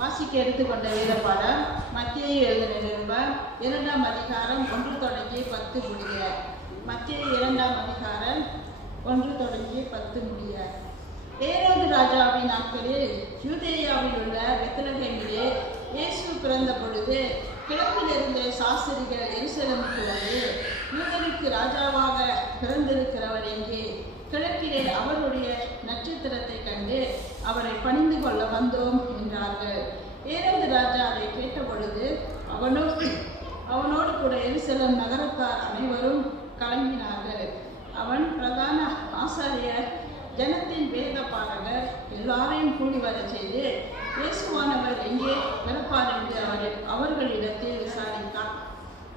வாசிக்க எடுத்துக்கொண்ட வேதப்பாடம் மத்தேயு எழுதின நிருபம் 2ஆம் அதிகாரம் 1 தொடங்கி 10 முடிய. மத்தேயு 2ஆம் அதிகாரம் 1 தொடங்கி 10 முடிய. ஏரோது ராஜாவின் நாட்களில் யூதேயாவில் உள்ள பெத்லகேமிலே இயேசு பிறந்த பொழுது கிழக்கிலிருந்து சாஸ்திரிகள் எருசலேமுக்கு வந்து, யூதருக்கு ராஜாவாக பிறந்திருக்கிறவர் எங்கே? கிழக்கிலே அவருடைய நட்சத்திரத்தை கண்டு அவரை பணிந்து கொள்ள வந்தோம் என்றார்கள். ஏரோது ராஜா அதை கேட்டபொழுது அவனோடு கூட எருசலேம் நகரத்தார் அனைவரும் கலங்கினார்கள். அவன் பிரதான ஆசாரியர், ஜனத்தின் வேத பாரகர் எல்லாரையும் கூடி வர செய்து, இயேசுவானவர் எங்கே பிறப்பார் என்று அவர்களிடத்தில் விசாரித்தான்.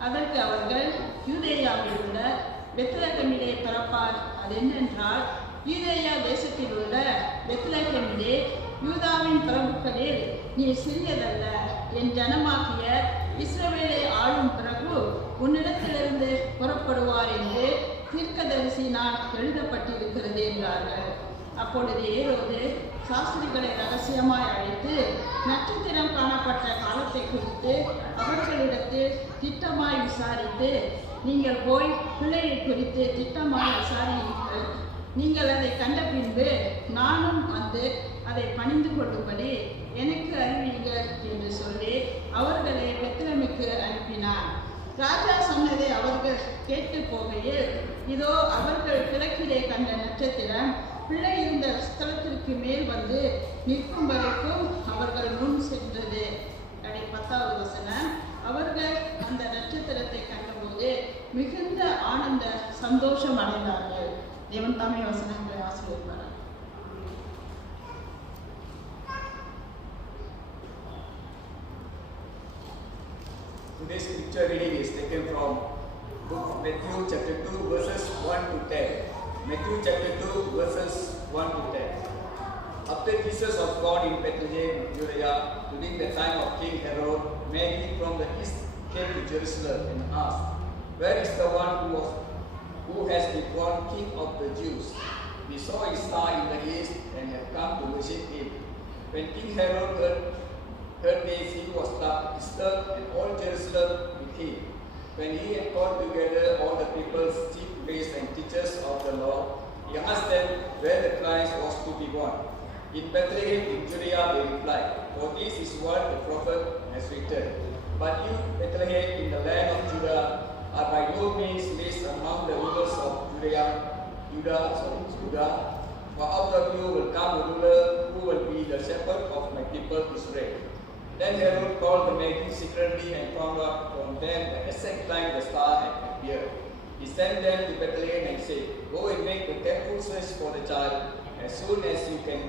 அதற்கு அவர்கள், யூதேயாவில் உள்ள பெத்லகேமிலே பிறப்பார். அது என்னென்றால், யூதேயா தேசத்தில் உள்ள பெத்லகேமிலே யூதாவின் பிரபுக்களில் நீ சிறியதல்ல, என் ஜனமாகிய இஸ்ரவேலை ஆளும் பிரபு உன்னிடத்திலிருந்து புறப்படுவார் என்று தீர்க்கதரிசினால் எழுதப்பட்டிருக்கிறது என்றார்கள். அப்பொழுது ஏரோது சாஸ்திரிகளை ரகசியமாய் அழைத்து நட்சத்திரம் காணப்பட்ட காலத்தை குறித்து அவர்களிடத்தில் திட்டமாய் விசாரித்து, நீங்கள் போய் பிள்ளையை குறித்து திட்டமாய் விசாரியுங்கள். நீங்கள் அதை கண்ட பின்பு நானும் வந்து அதை பணிந்து கொள்ளும்படி எனக்கு அறிவியுங்கள் என்று சொல்லி அவர்களை பெத்லகேமுக்கு அனுப்பினார். ராஜா சொன்னதை அவர்கள் கேட்டு போகையில், இதோ அவர்கள் கிழக்கிலே கண்ட நட்சத்திரம் பிள்ளை இருந்த ஸ்தலத்திற்கு மேல் வந்து நிற்கும் வரைக்கும் அவர்கள் முன் சென்றது. 10வது வசனம். அவர்கள் அந்த நட்சத்திரத்தை கண்டபோது மிகுந்த ஆனந்த சந்தோஷம் அடைந்தார்கள். தேவன் தாமே வசனங்களை ஆசீர்வதிப்பார். Today's scripture reading is taken from book of Matthew chapter 2 verses 1 to 10. Matthew chapter 2 verses 1 to 10. After Jesus was born in Bethlehem, Judea, during the time of King Herod, Mary from the east came to Jerusalem and asked, "Where is the one who has been born King of the Jews? We saw his star in the east and have come to worship him." When King Herod heard this, he was disturbed, and all Jerusalem with him. When he had called together all the people's chief priests and teachers of the law, he asked them where the Christ was to be born. "In Bethlehem in Judea," they replied, "for this is what the prophet has written. But you, Bethlehem, in the land of Judah, are by no means least among the rulers of Judah. For out of you will come a ruler who will be the shepherd of my people Israel." Then Herod called the Magi secretly and found out from them the exact time the star had appeared. He sent them to Bethlehem and said, "Go and make a careful search for the child. As soon as you can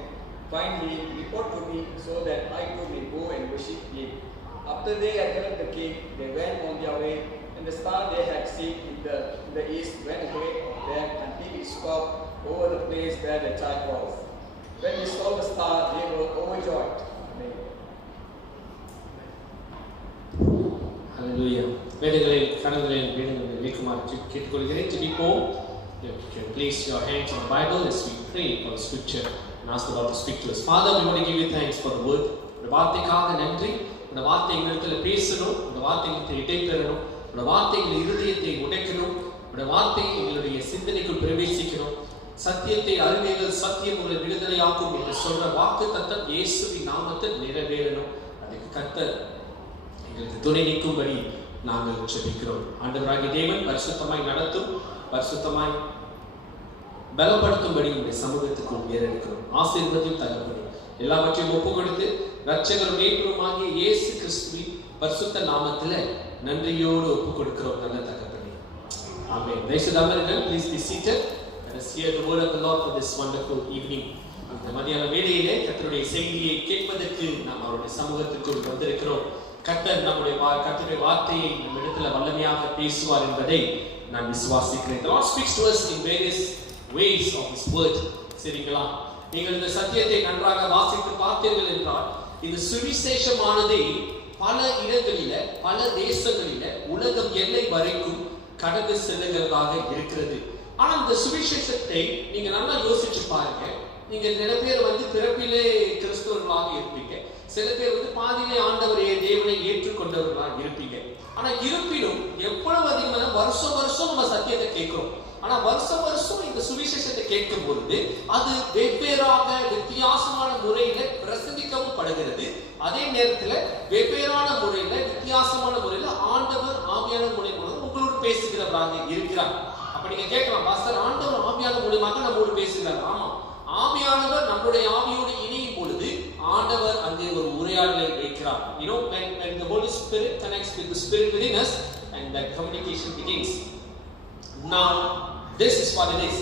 find him, report to me, so that I too may go and worship him." After they had heard the king, they went on their way, and the star they had seen in the east went ahead of them until it stopped over the place where the child was. When they saw the star, they were overjoyed. Amen. Hallelujah. வேதங்களில் கனவுகளில் வேதங்களில் விளக்குமாறு கேட்டுக்கொள்கிறேன். ஜெபிப்போம். You can place your hands on the Bible as we pray for the scripture and ask the Lord to speak to us. Father, we want to give you thanks for the word. இந்த வார்த்தைக்காக நன்றி. இந்த வார்த்தை எங்களிடத்தில் பேசணும், இந்த வார்த்தை எங்களுக்கு இடை பெறணும், இந்த வார்த்தை எங்கள் இருதயத்தை உடைக்கணும், இந்த வார்த்தை எங்களுடைய சிந்தனைக்குள் பிரவேசிக்கணும். சத்தியத்தை அறிவீர்கள், சத்தியம் உங்களை விடுதலையாக்கும் என்று சொல்ற வாக்கு தத்தம் இயேசுவின் நாமத்தில் நிறைவேறணும். அதுக்கு கர்த்தர் எங்களுக்கு துணை நிற்கும்படி நாங்கள் ஜெபிக்கிறோம். ஆண்டவராகிய தேவன் பரிசுத்தமாய் நடத்தும், பரிசுத்தமாய் பலப்படுத்தும்படி உங்களுடைய சமூகத்துக்குள் ஏறெடுக்கிறோம். ஆசீர்வாதத்தையும் தகப்படி எல்லாவற்றையும் ஒப்பு கொடுத்து இரட்சகரும் மீட்பருமாகிய இயேசு கிறிஸ்துவின் பரிசுத்த நாமத்தில் நன்றியோடு ஒப்பு கொடுக்கிறோம். நல்ல தகப்படி. ஆமென். தேசதாமர்கள், please be seated. Let us hear the word of the Lord for this wonderful evening. இந்த மதியான வேளையிலே கர்த்தருடைய செய்தியை கேட்பதற்கு நாம் அவருடைய சமூகத்துக்குள் வந்திருக்கிறோம். கர்த்தர் கர்த்தருடைய வார்த்தையை நம் இடத்துல வல்லமையாக பேசுவார் என்பதை நான் விசுவாசிக்கிறேன். The Lord speaks to us in various ways of His word. சரிங்களா? நீங்கள் இந்த சத்தியத்தை நன்றாக வாசித்து பார்த்தீர்கள் என்றால், இந்த சுவிசேஷமானது பல இடங்களில, பல தேசங்களில, உலகம் எல்லை வரைக்கும் கடந்து செல்லுகிறதாக இருக்கிறது. ஆனா இந்த சுவிசேஷத்தை நீங்க நல்லா யோசிச்சு பாருங்க. நீங்க நிறைய பேர் பிறப்பிலே கிறிஸ்தவர்களாக இருப்பீங்க, சில பேர் வந்து பாதியிலே ஆண்டவரை தேவனை ஏற்றுக்கொண்டவர்களாக இருப்பீங்க. ஆனா இருப்பினும் எவ்வளவு அதிகமான வருஷம் வருஷம் நம்ம சத்தியத்தை கேட்கிறோம். ஆனா வருஷம் வருஷம் இந்த சுவிசேஷத்தை கேட்கும் பொழுது அது வெவ்வேறாக வித்தியாசமான முறையில பிரசங்கிக்கவும் படுகிறது. அதே நேரத்துல வெவ்வேறான முறையில வித்தியாசமான முறையில ஆண்டவர் ஆவியான மூலமாக உங்களோடு பேசுகிறவராக இருக்கிறார். அப்ப நீங்க கேட்கலாம், பாஸ்டர் ஆண்டவர் ஆவியான மூலமாக நம்மோடு பேசுகிறார். ஆமா, ஆவியானவர் நம்முடைய ஆவியோடு இணையும் பொழுது ஆண்டவர் அங்கே ஒரு உரையாடலை வைக்கிறார். You know, when the Holy Spirit connects with the Spirit within us and that communication begins. Now this is what it is.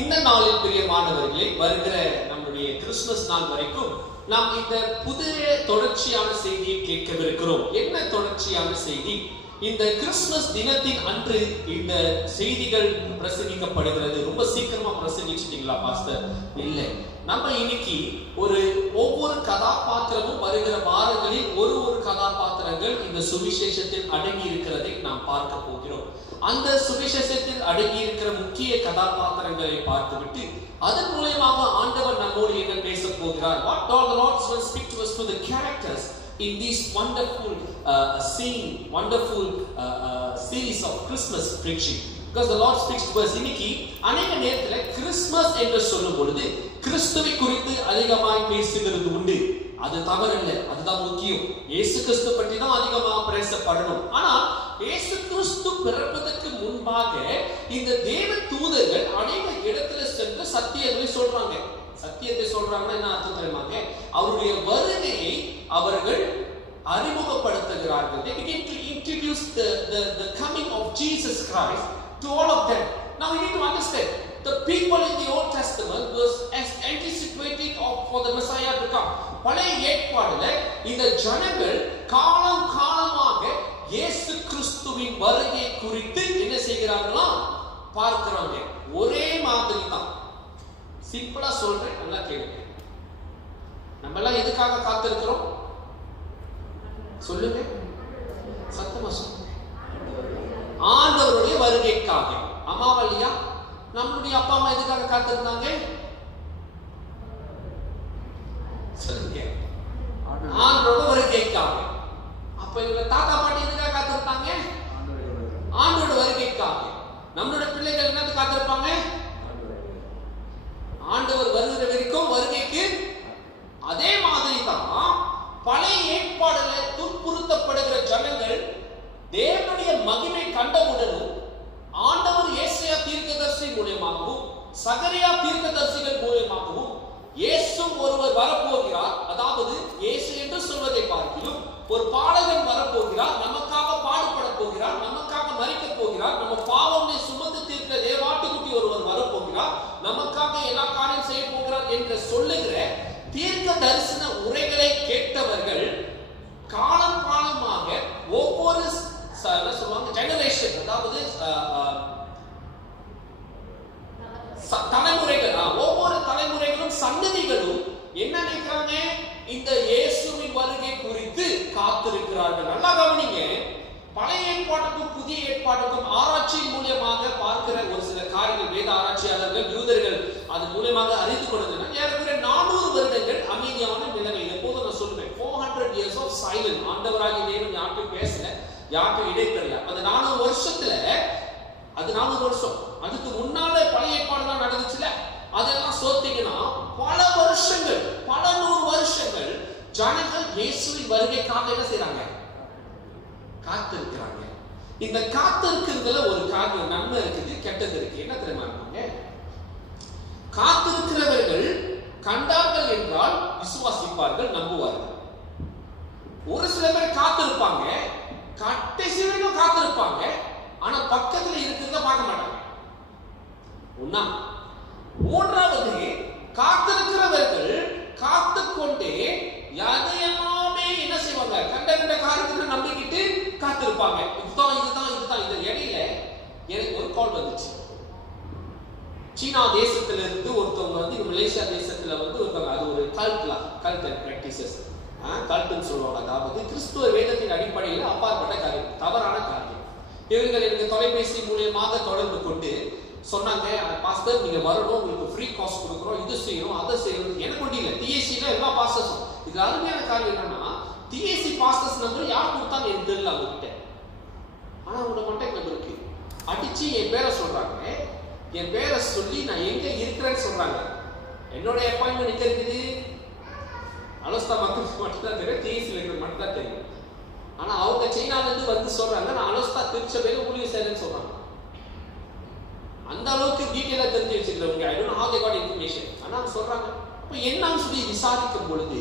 இந்த நாளில் பிரியமானவர்களே, வருகிற நம்முடைய கிறிஸ்துமஸ் நாள் வரைக்கும் நாம் இந்த புதிய தொடர்ச்சியான செய்தியை கேட்கவிருக்கிறோம். என்ன தொடர்ச்சியான செய்தி? இந்த கிறிஸ்துமஸ் தினத்தின் அன்று இந்த செய்திகள் பிரசங்கிக்கப்படுகிறது. ரொம்ப சீக்கிரமா பிரசங்கிச்சிட்டீங்களா பாஸ்டர்? இல்லை, நம்ம இன்னைக்கு ஒவ்வொரு கதாபாத்திரமும் வருகிற வாரங்களில் ஒரு கதாபாத்திரங்கள் இந்த சுவிசேஷத்தில் அடங்கி இருக்கிறதை நாம் பார்க்க போகிறோம். அந்த சுவிசேஷத்தில் அடங்கி இருக்கிற முக்கிய கதாபாத்திரங்களை பார்த்துவிட்டு அதன் மூலமாக ஆண்டவர் நம்மோடு என்ன பேச போகிறார். What all the Lord will speak to us through the characters in this wonderful wonderful series of Christmas preaching, because the Lord speaks to us. இன்னைக்கு அநேக நேரத்துல கிறிஸ்மஸ் என்று சொல்லும் பொழுது கிறிஸ்துவை குறித்து அதிகமாய் பேசுகிறது உண்டு. அது தவறில்லை, அதுதான் முக்கியம். இயேசு கிறிஸ்து பற்றி தான் அதிகமாக பேசப்படணும். ஆனா இயேசு கிறிஸ்து பிறப்பதற்கு முன்பாக இந்த தேவ தூதர்கள் அநேக இடத்துல சென்று சத்தியத்தை சொல்றாங்க. சத்தியத்தை சொல்றாங்கன்னா என்ன அர்த்தம் தெரியுமாங்க? அவருடைய வருகையை அவர்கள் அறிமுகப்படுத்துகிறார்கள். They begin to introduce the coming of Jesus Christ to all of them. Now we need to understand, the people in the Old Testament was as anticipating for the Messiah to come. பழைய ஏற்பாடுல இந்த ஜனங்கள் காலம் காலமாக இயேசு கிறிஸ்துவின் வருகை குறித்து என்ன செய்கிறார்களா பார்க்கிறாங்க. ஒரே மாதிரி தான். சிம்பிளா சொல்றேன், நல்லா கேளுங்க. நம்ம எல்லாம் எதுக்காக காத்திருக்கிறோம் சொல்லுங்க, சத்தமா சொல்லுங்க. ஆண்டவருடைய வருகைக்காக. அம்மாவா இல்லையா? நம்மளுடைய அப்பா அம்மா எதுக்காக காத்திருந்தாங்க சொல்லுங்க? ஆண்டவருடைய வருகைக்காக. அப்ப இவங்க தாத்தா பாட்டி எதுக்காக காத்திருந்தாங்க? ஆண்டவருடைய வருகைக்காக. நம்மளுடைய பிள்ளைகள் என்னது காத்திருப்பாங்க? ஆண்டவர் வருகிற வரைக்கும் வருகைக்கு. அதே மாதிரி தான் பழைய ஏற்பாடுல துன்புறுத்தப்படுகிற ஜனங்கள் தேவனுடைய மகிமை கண்டவுடனும் ஆண்டவர் ஏசாயா தீர்க்கதரிசி மூலமாகவும் சகரியா தீர்க்கதரிசிகள் மூலமாகவும் இயேசு ஒருவர் வரப்போகிறார், அதாவது இயேசு என்று சொல்வதை பார்க்கிலும் ஒரு பாடகன் வரப்போகிறார், நமக்காக பாடுபட போகிறார், நமக்காக மரிக்க போகிறார், நம்ம பாவத்தை சுமந்து தீர்க்கிற தேவாட்டுக்குட்டி ஒருவர் வரப்போகிறார், நமக்காக எல்லா காரியம் செய்ய போகிறார் என்று சொல்லுகிற தீர்க்க தரிசன உரைகளை கேட்டவர்கள் காலம் காலமாக ஒவ்வொரு ஜெனரேஷன், அதாவது தலைமுறைகள், ஒவ்வொரு தலைமுறைகளும் சன்னதிகளும் என்ன நினைக்கிறாங்க? இந்த இயேசுவின் வருகை குறித்து காத்திருக்கிறார்கள். நல்லா கவனிங்க. பழைய ஏற்பாட்டுக்கும் புதிய ஏற்பாட்டுக்கும் ஆராய்ச்சியின் மூலமாக பார்க்கிற ஒரு சில காரியங்கள் வேத ஆராய்ச்சியாளர்கள் யூதர்கள் அது மூலமாக அறிந்து கொண்டதுன்னா ஏறக்குறைய 400 வருடங்கள் அமைதியான நிலைமை. எப்போதும் நான் சொல்லுவேன், 400 years of silence. ஆண்டவராகிய தேவன் யாருக்கும் பேசல, யாருக்கும் இடைப்படல. அந்த 400 வருஷத்துல, அது 400 வருஷம், அதுக்கு முன்னால பழைய ஏற்பாடு தான் நடந்துச்சுல, அதெல்லாம் சோத்தீங்கன்னா பல வருஷங்கள், பல 100 வருஷங்கள் ஜனங்கள் இயேசுவின் வருகைக்காக என்ன செய்றாங்க? காத்திருக்கிறாங்க. இந்த காத்திருக்கிறதுல ஒரு காரணம், நன்மை இருக்குது, கெட்டது இருக்கு. என்ன தெரியுமா? காத்திருக்கிறவர்கள் கண்டார்கள் என்றால் விசுவாசிப்பார்கள், நம்புவார்கள். ஒரு சில பேர் காத்திருப்பாங்க, கடைசி வரைக்கும் காத்திருப்பாங்க, ஆனா பக்கத்துல இருக்கிறத பார்க்க மாட்டாங்க. ஒண்ணா. மூன்றாவது, காத்திருக்கிறவர்கள் காத்துக்கொண்டே எதையெல்லாமே என்ன செய்வாங்க? கண்ட காரியத்தை நம்பிக்கிட்டு காத்திருப்பாங்க. இதுதான் இது இடையில எனக்கு ஒரு கால் வந்துச்சு. சீனா தேசத்துல இருந்து ஒருத்தவங்க வந்து மலேசியா தேசத்துல வந்து ஒருத்தவங்க, அது ஒரு கல்ட் பிராக்டிசஸ், கல்ட்னு சொல்லுவாங்க. அதாவது கிறிஸ்துவ வேதத்தின் அடிப்படையில் அப்பாற்பட்ட காரியம், தவறான காரியம். இவர்கள் எனக்கு தொலைபேசி மூலியமாக தொடர்பு கொண்டு சொன்னாங்க, பாஸ்டர் நீங்க வரணும், உங்களுக்கு ஃப்ரீ காஸ்ட் கொடுக்குறோம், இது செய்யணும், அதை செய்யணும். எனக்கு ஒன்றும் இல்லை, டிஎஸ்சியில் எல்லா பாஸ்டர்ஸும் இது அருமையான காரியம் காரியம் என்னன்னா, டிஏசி பாஸ்டர்ஸ் நம்பர் யார் கொடுத்தாங்க எனக்கு தெரியல அவங்ககிட்ட. ஆனா அவங்களோட கான்டாக்ட் நம்பர் இருக்கு. அடிச்சு என் பேரை சொல்றாங்க. என் பேரை சொல்லி நான் எங்க இருக்கிறேன்னு சொல்றாங்க. என்னோட அப்பாயின்மெண்ட் எங்க இருக்குது? அலோஸ்தா மக்களுக்கு மட்டும் தான் தெரியும், டிஏசியில் இருக்கிறது மட்டும் தான் தெரியும். ஆனா அவங்க சைனால இருந்து வந்து சொல்றாங்க, நான் அலோஸ்தா திருச்சபையில ஊழியர் செய்யறேன்னு சொல்றாங்க. அந்த அளவுக்கு டீட்டெயிலா தெரிஞ்சு வச்சிருக்கவங்க, I don't know how they got information. ஆனா அவங்க சொல்றாங்க. அப்ப என்னன்னு சொல்லி விசாரிக்கும் பொழுது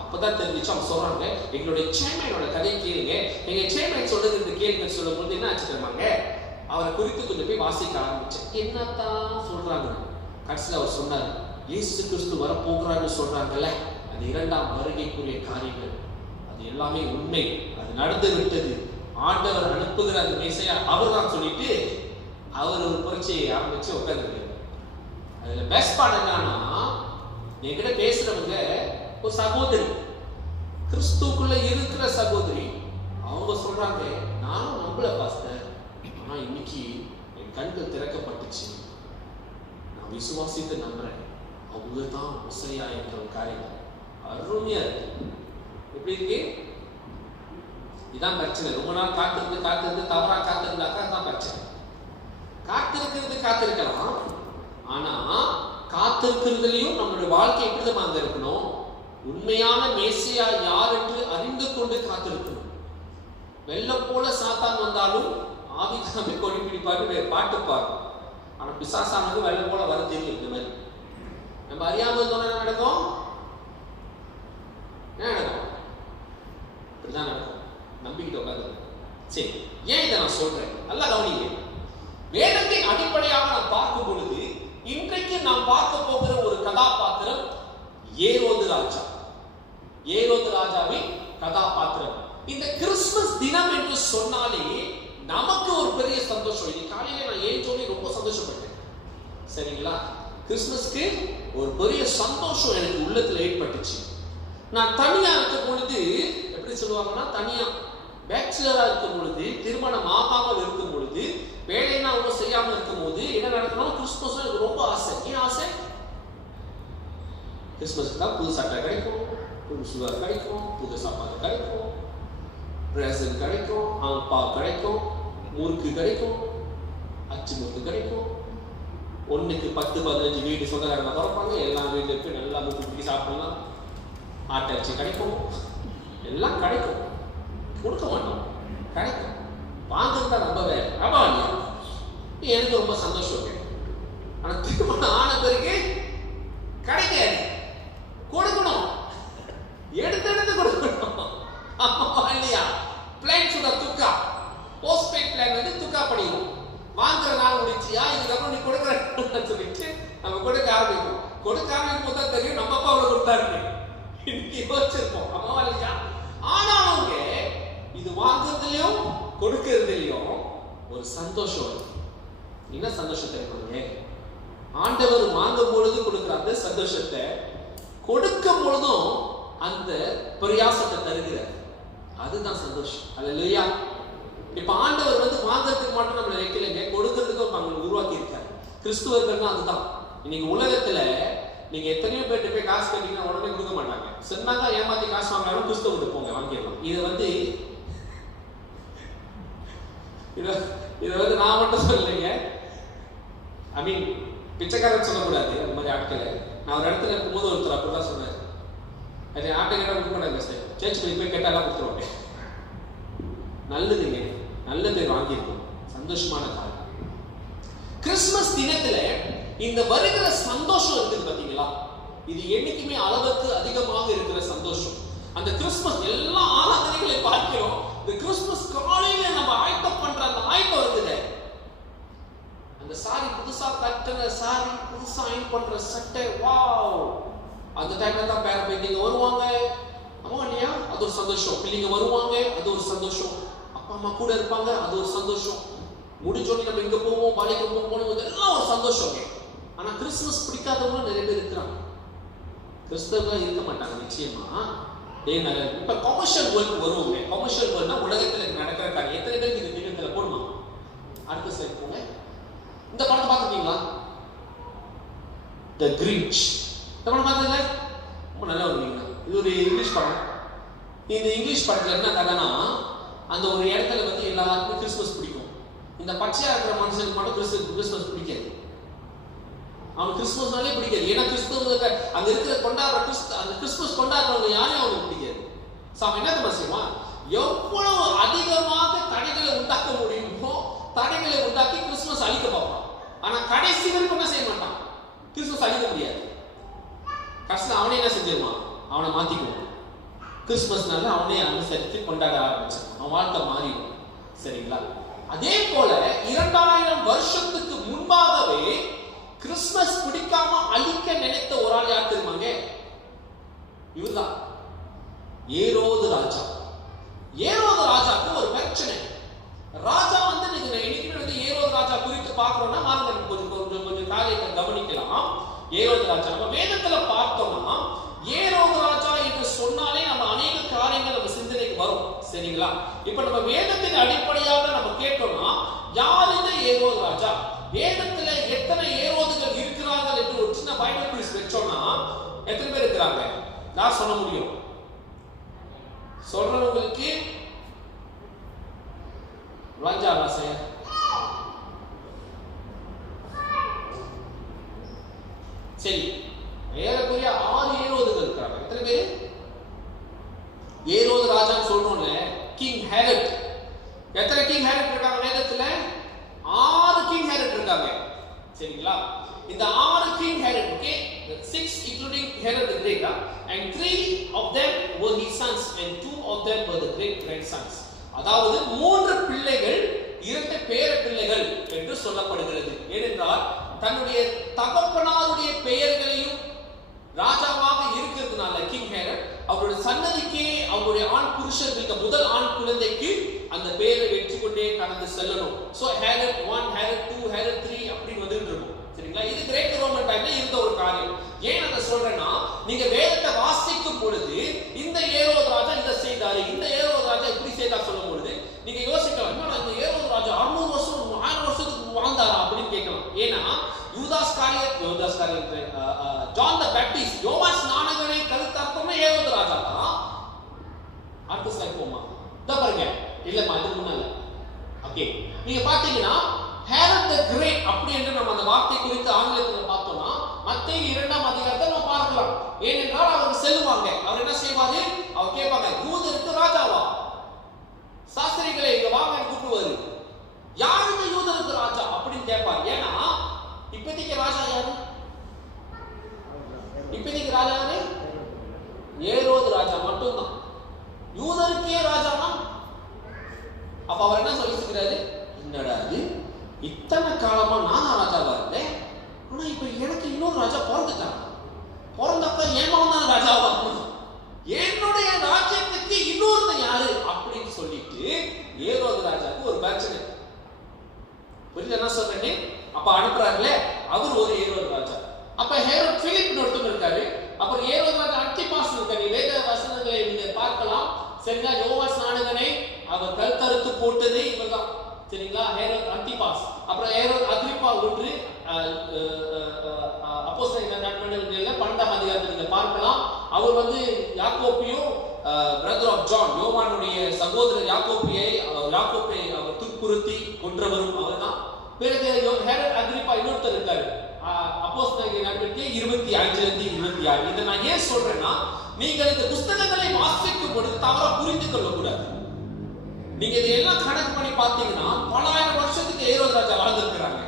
அப்பதான் தெரிஞ்சிச்சு. அவங்க சொல்றாங்க, எங்களுடைய சேர்மேனோட கதையை கேளுங்க, எங்க சேர்மேன் சொல்றது இந்த கேளுங்க சொல்லும் பொழுது என்ன ஆச்சுருவாங்க, அவரை குறித்து கொஞ்சம் போய் வாசிக்க ஆரம்பிச்சேன். என்னத்தான் சொல்றாங்க. கடைசியில் அவர் சொன்னார், இயேசு கிறிஸ்து வரப்போகிறான்னு சொல்றாங்கல்ல, அது இரண்டாம் வருகைக்குரிய காரியங்கள், அது எல்லாமே உண்மை, அது நடந்து விட்டது, ஆண்டவர் அனுப்புகிற அந்த மேசையா அவர் தான் சொல்லிட்டு அவர் ஒரு புரட்சியை ஆரம்பிச்சு உட்கார்ந்துருக்காரு. அதுல பெஸ்ட் பார்ட் என்னன்னா, என்கிட்ட பேசுறவங்க ஒரு சகோதரி, கிறிஸ்துக்குள்ள இருக்கிற சகோதரி. அவங்க சொல்றாங்க, நானும் நம்பல பாஸ்டர், ஆனா இன்னைக்கு என் கண்கள் திறக்கப்பட்டுச்சு, நான் விசுவாசித்து நம்புறேன், அவங்க தான் முசையா என்ற ஒரு காரியம். அருமையா இருக்கு. எப்படி இருக்கு? இதான் பிரச்சனை. ரொம்ப நாள் காத்திருந்து தவறா காத்திருந்தாக்கா தான் பிரச்சனை. காத்திருக்கலாம், ஆனா காத்திருக்கிறதுலயும் நம்மளுடைய வாழ்க்கை எப்படிதான் இருக்கணும்? உண்மையான மேசியா யார் என்று அறிந்து கொண்டு காத்திருக்கணும். வெள்ளம் போல சாத்தான் வந்தாலும் ஆவிதாமே கொடி பிடிப்பாரு, பாட்டு பாரு. ஆனா பிசாசானது வெள்ளம் போல வர தெரியும். இந்த மாதிரி நம்ம அறியாம இருந்தோம், என்ன நடக்கும்? இப்படிதான் நடக்கும். நம்பிக்கிட்டு உட்காந்து. சரி, ஏன் இதை நான் சொல்றேன்? நல்லா கவனிங்க. வேதத்தின் அடிப்படையாக நாம் பார்க்கும் பொழுது இன்றைக்கு நாம் பார்க்க போகிற ஒரு கதாபாத்திரம் ஏரோது ராஜா. ஏரோது ராஜாவின் கதாபாத்திரம். இந்த கிறிஸ்துமஸ் தினம் என்று சொன்னாலே நமக்கு ஒரு பெரிய சந்தோஷம். இது காலையில நான் ஏஞ்சோனே ரொம்ப சந்தோஷப்பட்டேன். சரிங்களா? கிறிஸ்துமஸ்க்கு ஒரு பெரிய சந்தோஷம் எனக்கு உள்ளத்துல ஏற்பட்டுச்சு. நான் தனியா இருக்கும் பொழுது, எப்படி சொல்லுவாங்கன்னா, தனியா பேச்சுலரா இருக்கும் பொழுது, திருமணம் ஆகாமல் இருக்கும் பொழுது, வேலைனா ஒன்றும் செய்யாமல் இருக்கும் போது என்ன நடக்கணும்? கிறிஸ்துமஸ் எனக்கு ரொம்ப ஆசை. ஏன் ஆசை? கிறிஸ்துமஸ்க்கு தான் புது சட்டை கிடைக்கும், புது சுவர் கிடைக்கும், புது சாப்பாடு கிடைக்கும், பிரசன்ட் கிடைக்கும், ஆம்பா கிடைக்கும், முறுக்கு கிடைக்கும், அச்சு முறுக்கு கிடைக்கும். 1க்கு 10 15 வீடு சொந்தக்காரங்க திறப்பாங்க. எல்லா வீட்டுக்கு நல்லா முறுக்கு சாப்பிடலாம். ஆட்டரிச்சி கிடைக்கும், எல்லாம் கிடைக்கும். கொடுக்க மாட்டோம், கிடைக்கும். வாங்குறதா ரொம்ப வேலை. ரொம்ப இல்லையா? எனக்கு ரொம்ப சந்தோஷம். ஆனா திருமணம் ஆன பிறகு கிடைக்காது. கொடுக்கணும், எடுத்து கொடுக்கணும். ஆமா இல்லையா? பிளான் சுட துக்கா, போஸ்ட்பெய்ட் பிளான் வந்து துக்கா பண்ணிடும். வாங்குற நாள் முடிச்சியா, இதுக்கப்புறம் நீ கொடுக்குற சொல்லிட்டு நம்ம கொடுக்க ஆரம்பிக்கும். கொடுக்க ஆரம்பிக்கும் போது தான் தெரியும் நம்ம அப்பா அவ்வளவு கொடுத்தாரு. இன்னைக்கு யோசிச்சிருப்போம், அம்மாவா இல்லையா? ஆனாலும் இது வாங்குறதுலயும் கொடுக்கறதுலயும் ஒரு சந்தோஷம் இருக்கு. என்ன சந்தோஷத்தை இருப்பாங்க? ஆண்டவர் வாங்கும் பொழுது கொடுக்கிற அந்த சந்தோஷத்தை, கொடுக்கும் பொழுதும் அந்த பிரயாசத்தை தருகிறார். அதுதான் சந்தோஷம். அல்லேலூயா. இப்ப ஆண்டவர் வந்து வாங்குறதுக்கு மட்டும் நம்மளை வைக்கலைங்க, கொடுக்கறதுக்கும் நம்மளை உருவாக்கி இருக்காரு. கிறிஸ்துவர்கள் அதுதான். இன்னைக்கு உலகத்துல நீங்க எத்தனையோ பேர்ட்டு போய் காசு கட்டிங்கன்னா உடனே கொடுக்க மாட்டாங்க. சொன்னாங்க ஏமாத்தி காசு வாங்கினாலும் கிறிஸ்துவ கொடுப்போங்க, வாங்கிடலாம். இதை வந்து நான் மட்டும் சொல்லலைங்க. ஐ மீன் பிச்சைக்காரன் சொல்லக்கூடாது. அந்த மாதிரி ஆட்களை நான் ஒரு இடத்துல இருக்கும்போது ஒருத்தர் அப்படிதான் சொன்னார். அது ஆட்டைக்கிட்ட கொடுக்க மாட்டாங்க, சேர்ச்சி போய் கேட்டாலாம் கொடுத்துருவாங்க. நல்லதுங்க, நல்ல பேர் வாங்கியிருக்கோம், சந்தோஷமான காலம். கிறிஸ்துமஸ் தினத்துல இந்த வருகிற சந்தோஷம் இருக்குது பாத்தீங்களா? இது என்னைக்குமே அளவுக்கு அதிகமாக இருக்கிற சந்தோஷம். அந்த கிறிஸ்துமஸ் எல்லா ஆராதனைகளை பார்க்கிறோம். இந்த கிறிஸ்துமஸ் காலையில நம்ம ஆயத்தம் பண்ற அந்த ஆயத்தம் இருக்குது. அந்த சாரி புதுசா கட்டின சாரி, புதுசா அயன் பண்ற சட்டை, வாவ்! அந்த டைம்ல தான் பேர பையங்க வருவாங்க. ஆமா இல்லையா? அது ஒரு சந்தோஷம். பிள்ளைங்க வருவாங்க, அது ஒரு சந்தோஷம். அப்பா அம்மா கூட இருப்பாங்க, அது ஒரு சந்தோஷம். முடிஞ்சோடனே நம்ம எங்க போவோம், பாலைக்கு போவோம், இதெல்லாம் ஒரு சந்தோஷம். ஆனா கிறிஸ்துமஸ் பிடிக்காதவங்களும் நிறைய பேர் இருக்கிறாங்க. கிறிஸ்தவர்கள் இருக்க மாட்டாங்க நிச்சயமா. இப்ப கமர்ஷியல் வேர்ல்ட் வருவோங்க. கமர்ஷியல் வேர்ல்ட்னா உலகத்துல நடக்கிற காரியம். எத்தனை பேருக்கு இந்த திட்டத்துல போடுமா? அடுத்த ஸ்லைட் போங்க. இந்த படத்தை பார்த்துருக்கீங்களா? தி கிரின்ச். இந்த படம் பார்த்தீங்களா? ரொம்ப நல்லா வருவீங்க. இது ஒரு இங்கிலீஷ் படம். இந்த இங்கிலீஷ் படத்துல என்ன கதைனா, அந்த ஒரு இடத்துல வந்து எல்லாருக்கும் கிறிஸ்துமஸ் பிடிக்கும். இந்த பச்சையா இருக்கிற மனுஷனுக்கு மட்டும் கிறிஸ்துமஸ் பிடிக்காது. அவன் கிறிஸ்துமஸ்னாலே பிடிக்காது. ஏன்னா கிறிஸ்துவ அங்க இருக்கிற கொண்டாடுற அந்த கிறிஸ்துமஸ் கொண்டாடுறவங்க யாரையும் அவனுக்கு பிடிக்காது. அவன் என்ன தெரியுமா, எவ்வளவு அதிகமாக தடைகளை உண்டாக்க முடியுமோ தடைகளை உண்டாக்கி கிறிஸ்துமஸ் அழிக்க பார்ப்பான். ஆனா கடைசி வரைக்கும் என்ன செய்ய மாட்டான், கிறிஸ்துமஸ் அழிக்க முடியாது. கடைசியில் அவனே என்ன செஞ்சிருவான், அவனை மாத்திக்குவான். கிறிஸ்துமஸ்னால அவனே அனுசரித்து கொண்டாட ஆரம்பிச்சான். அவன் வாழ்க்கை மாறிடும். சரிங்களா? அதே போல 2000 வருஷத்துக்கு முன்பாகவே கிறிஸ்துமஸ் பிடிக்காம அழிக்க நினைத்த ஒரு ஆள் யார் தெரியுமாங்க? இவர்தான் ஏரோது ராஜா. ஏரோது ராஜாக்கு ஒரு பிரச்சனை. ராஜா வந்து இன்னைக்கு ஏரோது ராஜா குறித்து பார்க்கிறோம்னா மார்க்க கொஞ்சம் காரியத்தை கவனிக்கலாம். ஏரோது ராஜா நம்ம வேதத்துல பார்த்தோம்னா ஏரோது ராஜா என்று சொன்னாலே நம்ம அநேக காரியங்கள் நம்ம சிந்தனைக்கு வரும். சரிங்களா? இப்ப நம்ம வேதத்தின் அடிப்படையாக நம்ம கேட்டோம்னா யார் இந்த ஏரோது ராஜா, வேதத்துல எத்தனை ஏரோதுகள் இருக்கிறார்கள் என்று ஒரு சின்ன பைபிள் குவிஸ் வெச்சோம்னா எத்தனை பேர் இருக்கிறாங்க? நான் சொல்ல முடியும். சொல்றவங்களுக்கு ராஜா வாசையா சரி, ஏறக்குறைய 6 ஏரோதுகள் இருக்கிறாங்க. எத்தனை பேர்? ஏரோது ராஜான்னு சொல்றோம்ல, கிங் ஹெரட். எத்தனை கிங் ஹெரட் இருக்காங்க வேதத்துல? 6 கிங் ஹெரட் இருக்காங்க. சரிங்களா? இந்த 6 king Herod, okay, 6 including Herod the Great, and 3 of them were his sons and 2 of them were the great grandsons. அதாவது 3 பிள்ளைகள் 2 பேர பிள்ளைகள் என்று சொல்லப்படுகிறது. ஏனென்றால் தன்னுடைய தகப்பனாருடைய பெயர்களையும் ராஜாவாக இருக்கிறதுனால கிங் ஹெரட் அவருடைய சன்னதிக்கே அவருடைய ஆண் புருஷர்களுக்கு முதல் ஆண் குழந்தைக்கு அந்த பெயரை வெற்றி கொண்டே கடந்து செல்லணும். சோ ஹெரட் 1, ஹெரட் 2, ஹெரட் 3 அப்படி வந்துட்டு இருக்கும். சரிங்களா? இது கிரேக்க ரோமன் டைம்ல இருந்த ஒரு காரியம். ஏன் அதை சொல்றேன்னா, நீங்க வேதத்தை வாசிக்கும் பொழுது இந்த ஏரோது ராஜா இதை செய்தாரு, இந்த ஏரோது ராஜா இப்படி செய்தா சொல்லும் பொழுது நீங்க யோசிக்கலாம், என்னடா இந்த ஏரோது ராஜா 600 வருஷம் 1000 வருஷத்துக்கு வாழ்ந்தாரா அப்படின்னு கேட்கலாம். ஏன்னா யூதாஸ் காரியத் ஜான் தி பேப்டிஸ்ட், யோவான் ஸ்நானகனை கழுத்தறுத்தவனே ஏரோது ராஜா தான். அடுத்த ஸ்லைட் போமா. இத பாருங்க. இல்லம்மா அதுக்கு முன்னால ஓகே, நீங்க பாத்தீங்கன்னா ஹெரட் தி கிரேட் அப்படி என்று நம்ம அந்த வார்த்தை குறித்து ஆங்கிலத்தில் பார்த்தோம்னா மத்தேயு 2ஆம் அதிகாரத்தை நம்ம பார்க்கலாம். ஏனென்றால் அவர் செல்வாங்க, அவர் என்ன செய்வாரு, அவர் கேட்பாங்க, யூதருக்கு ராஜாவா? சாஸ்திரிகளே இங்க வாங்க கூப்பிடுவாரு. யார் இந்த யூதருக்கு ராஜா அப்படின்னு கேட்பார். ஏன்னா இப்போதைக்கு ராஜா யாரு? இப்போதைக்கு ராஜா யாரு? ஏரோது ராஜா மட்டும்தான். யூதருக்கே ராஜானா அப்ப அவர் என்ன சொல்லிக்கிறாரு, என்னடா இது இத்தனை காலமா நான் ராஜாவா இருந்தேன், ஆனா இப்ப எனக்கு இன்னொரு ராஜா பிறந்துட்டாங்க, பிறந்தப்ப ஏமாவும் தான் ராஜாவா, என்னுடைய ராஜ்யத்துக்கு இன்னொருத்தன் யாரு அப்படின்னு சொல்லிட்டு ஏரோது ராஜாவுக்கு ஒரு பிரச்சனை. புரியுது என்ன சொல்றேன்னு? அப்ப அனுப்புறாருல அவர் ஒரு ஏரோது ராஜா. அப்ப ஹெரோட் பிலிப் ஒருத்தர் இருக்காரு. அப்புறம் ஏரோது ராஜா அன்டிபாஸ் இருக்காரு. வேத வசனங்களை நீங்க பார்க்கலாம். சரிங்களா? யோவான் ஸ்நானகனை அவர் கழுத்தறுத்து போட்டது இவர்தான். சரிங்களா? ஹெரோட் அன்டிபாஸ். அப்புறம் ஹெரோட் அகிரிப்பா ஒன்று அப்போஸ்தலர் நடவடிக்கைகள்ல 12ஆம் அதிகாரத்தில் நீங்க பார்க்கலாம். அவர் வந்து யாக்கோப்பையும் பிரதர் ஆஃப் ஜான் யோவானுடைய சகோதரர் யாக்கோப்பை அவர் துன்புறுத்தி கொன்றவரும் அவர்தான். பிறகு ஹெரோட் அகிரிப்பா இன்னொருத்தர் இருக்காரு. அப்போஸ்தலர் நடவடிக்கை 25-26. இதை நான் ஏன் சொல்றேன்னா, நீங்கள் இந்த புத்தகங்களை வாசிக்கும் பொழுது தவறா புரிந்து கொள்ளக்கூடாது. நீங்க இதெல்லாம் கணக்கு பண்ணி பார்த்தீங்கன்னா பல ஆயிரம் வருஷத்துக்கு ஏரோது ராஜா வாழ்ந்திருக்கிறாங்க.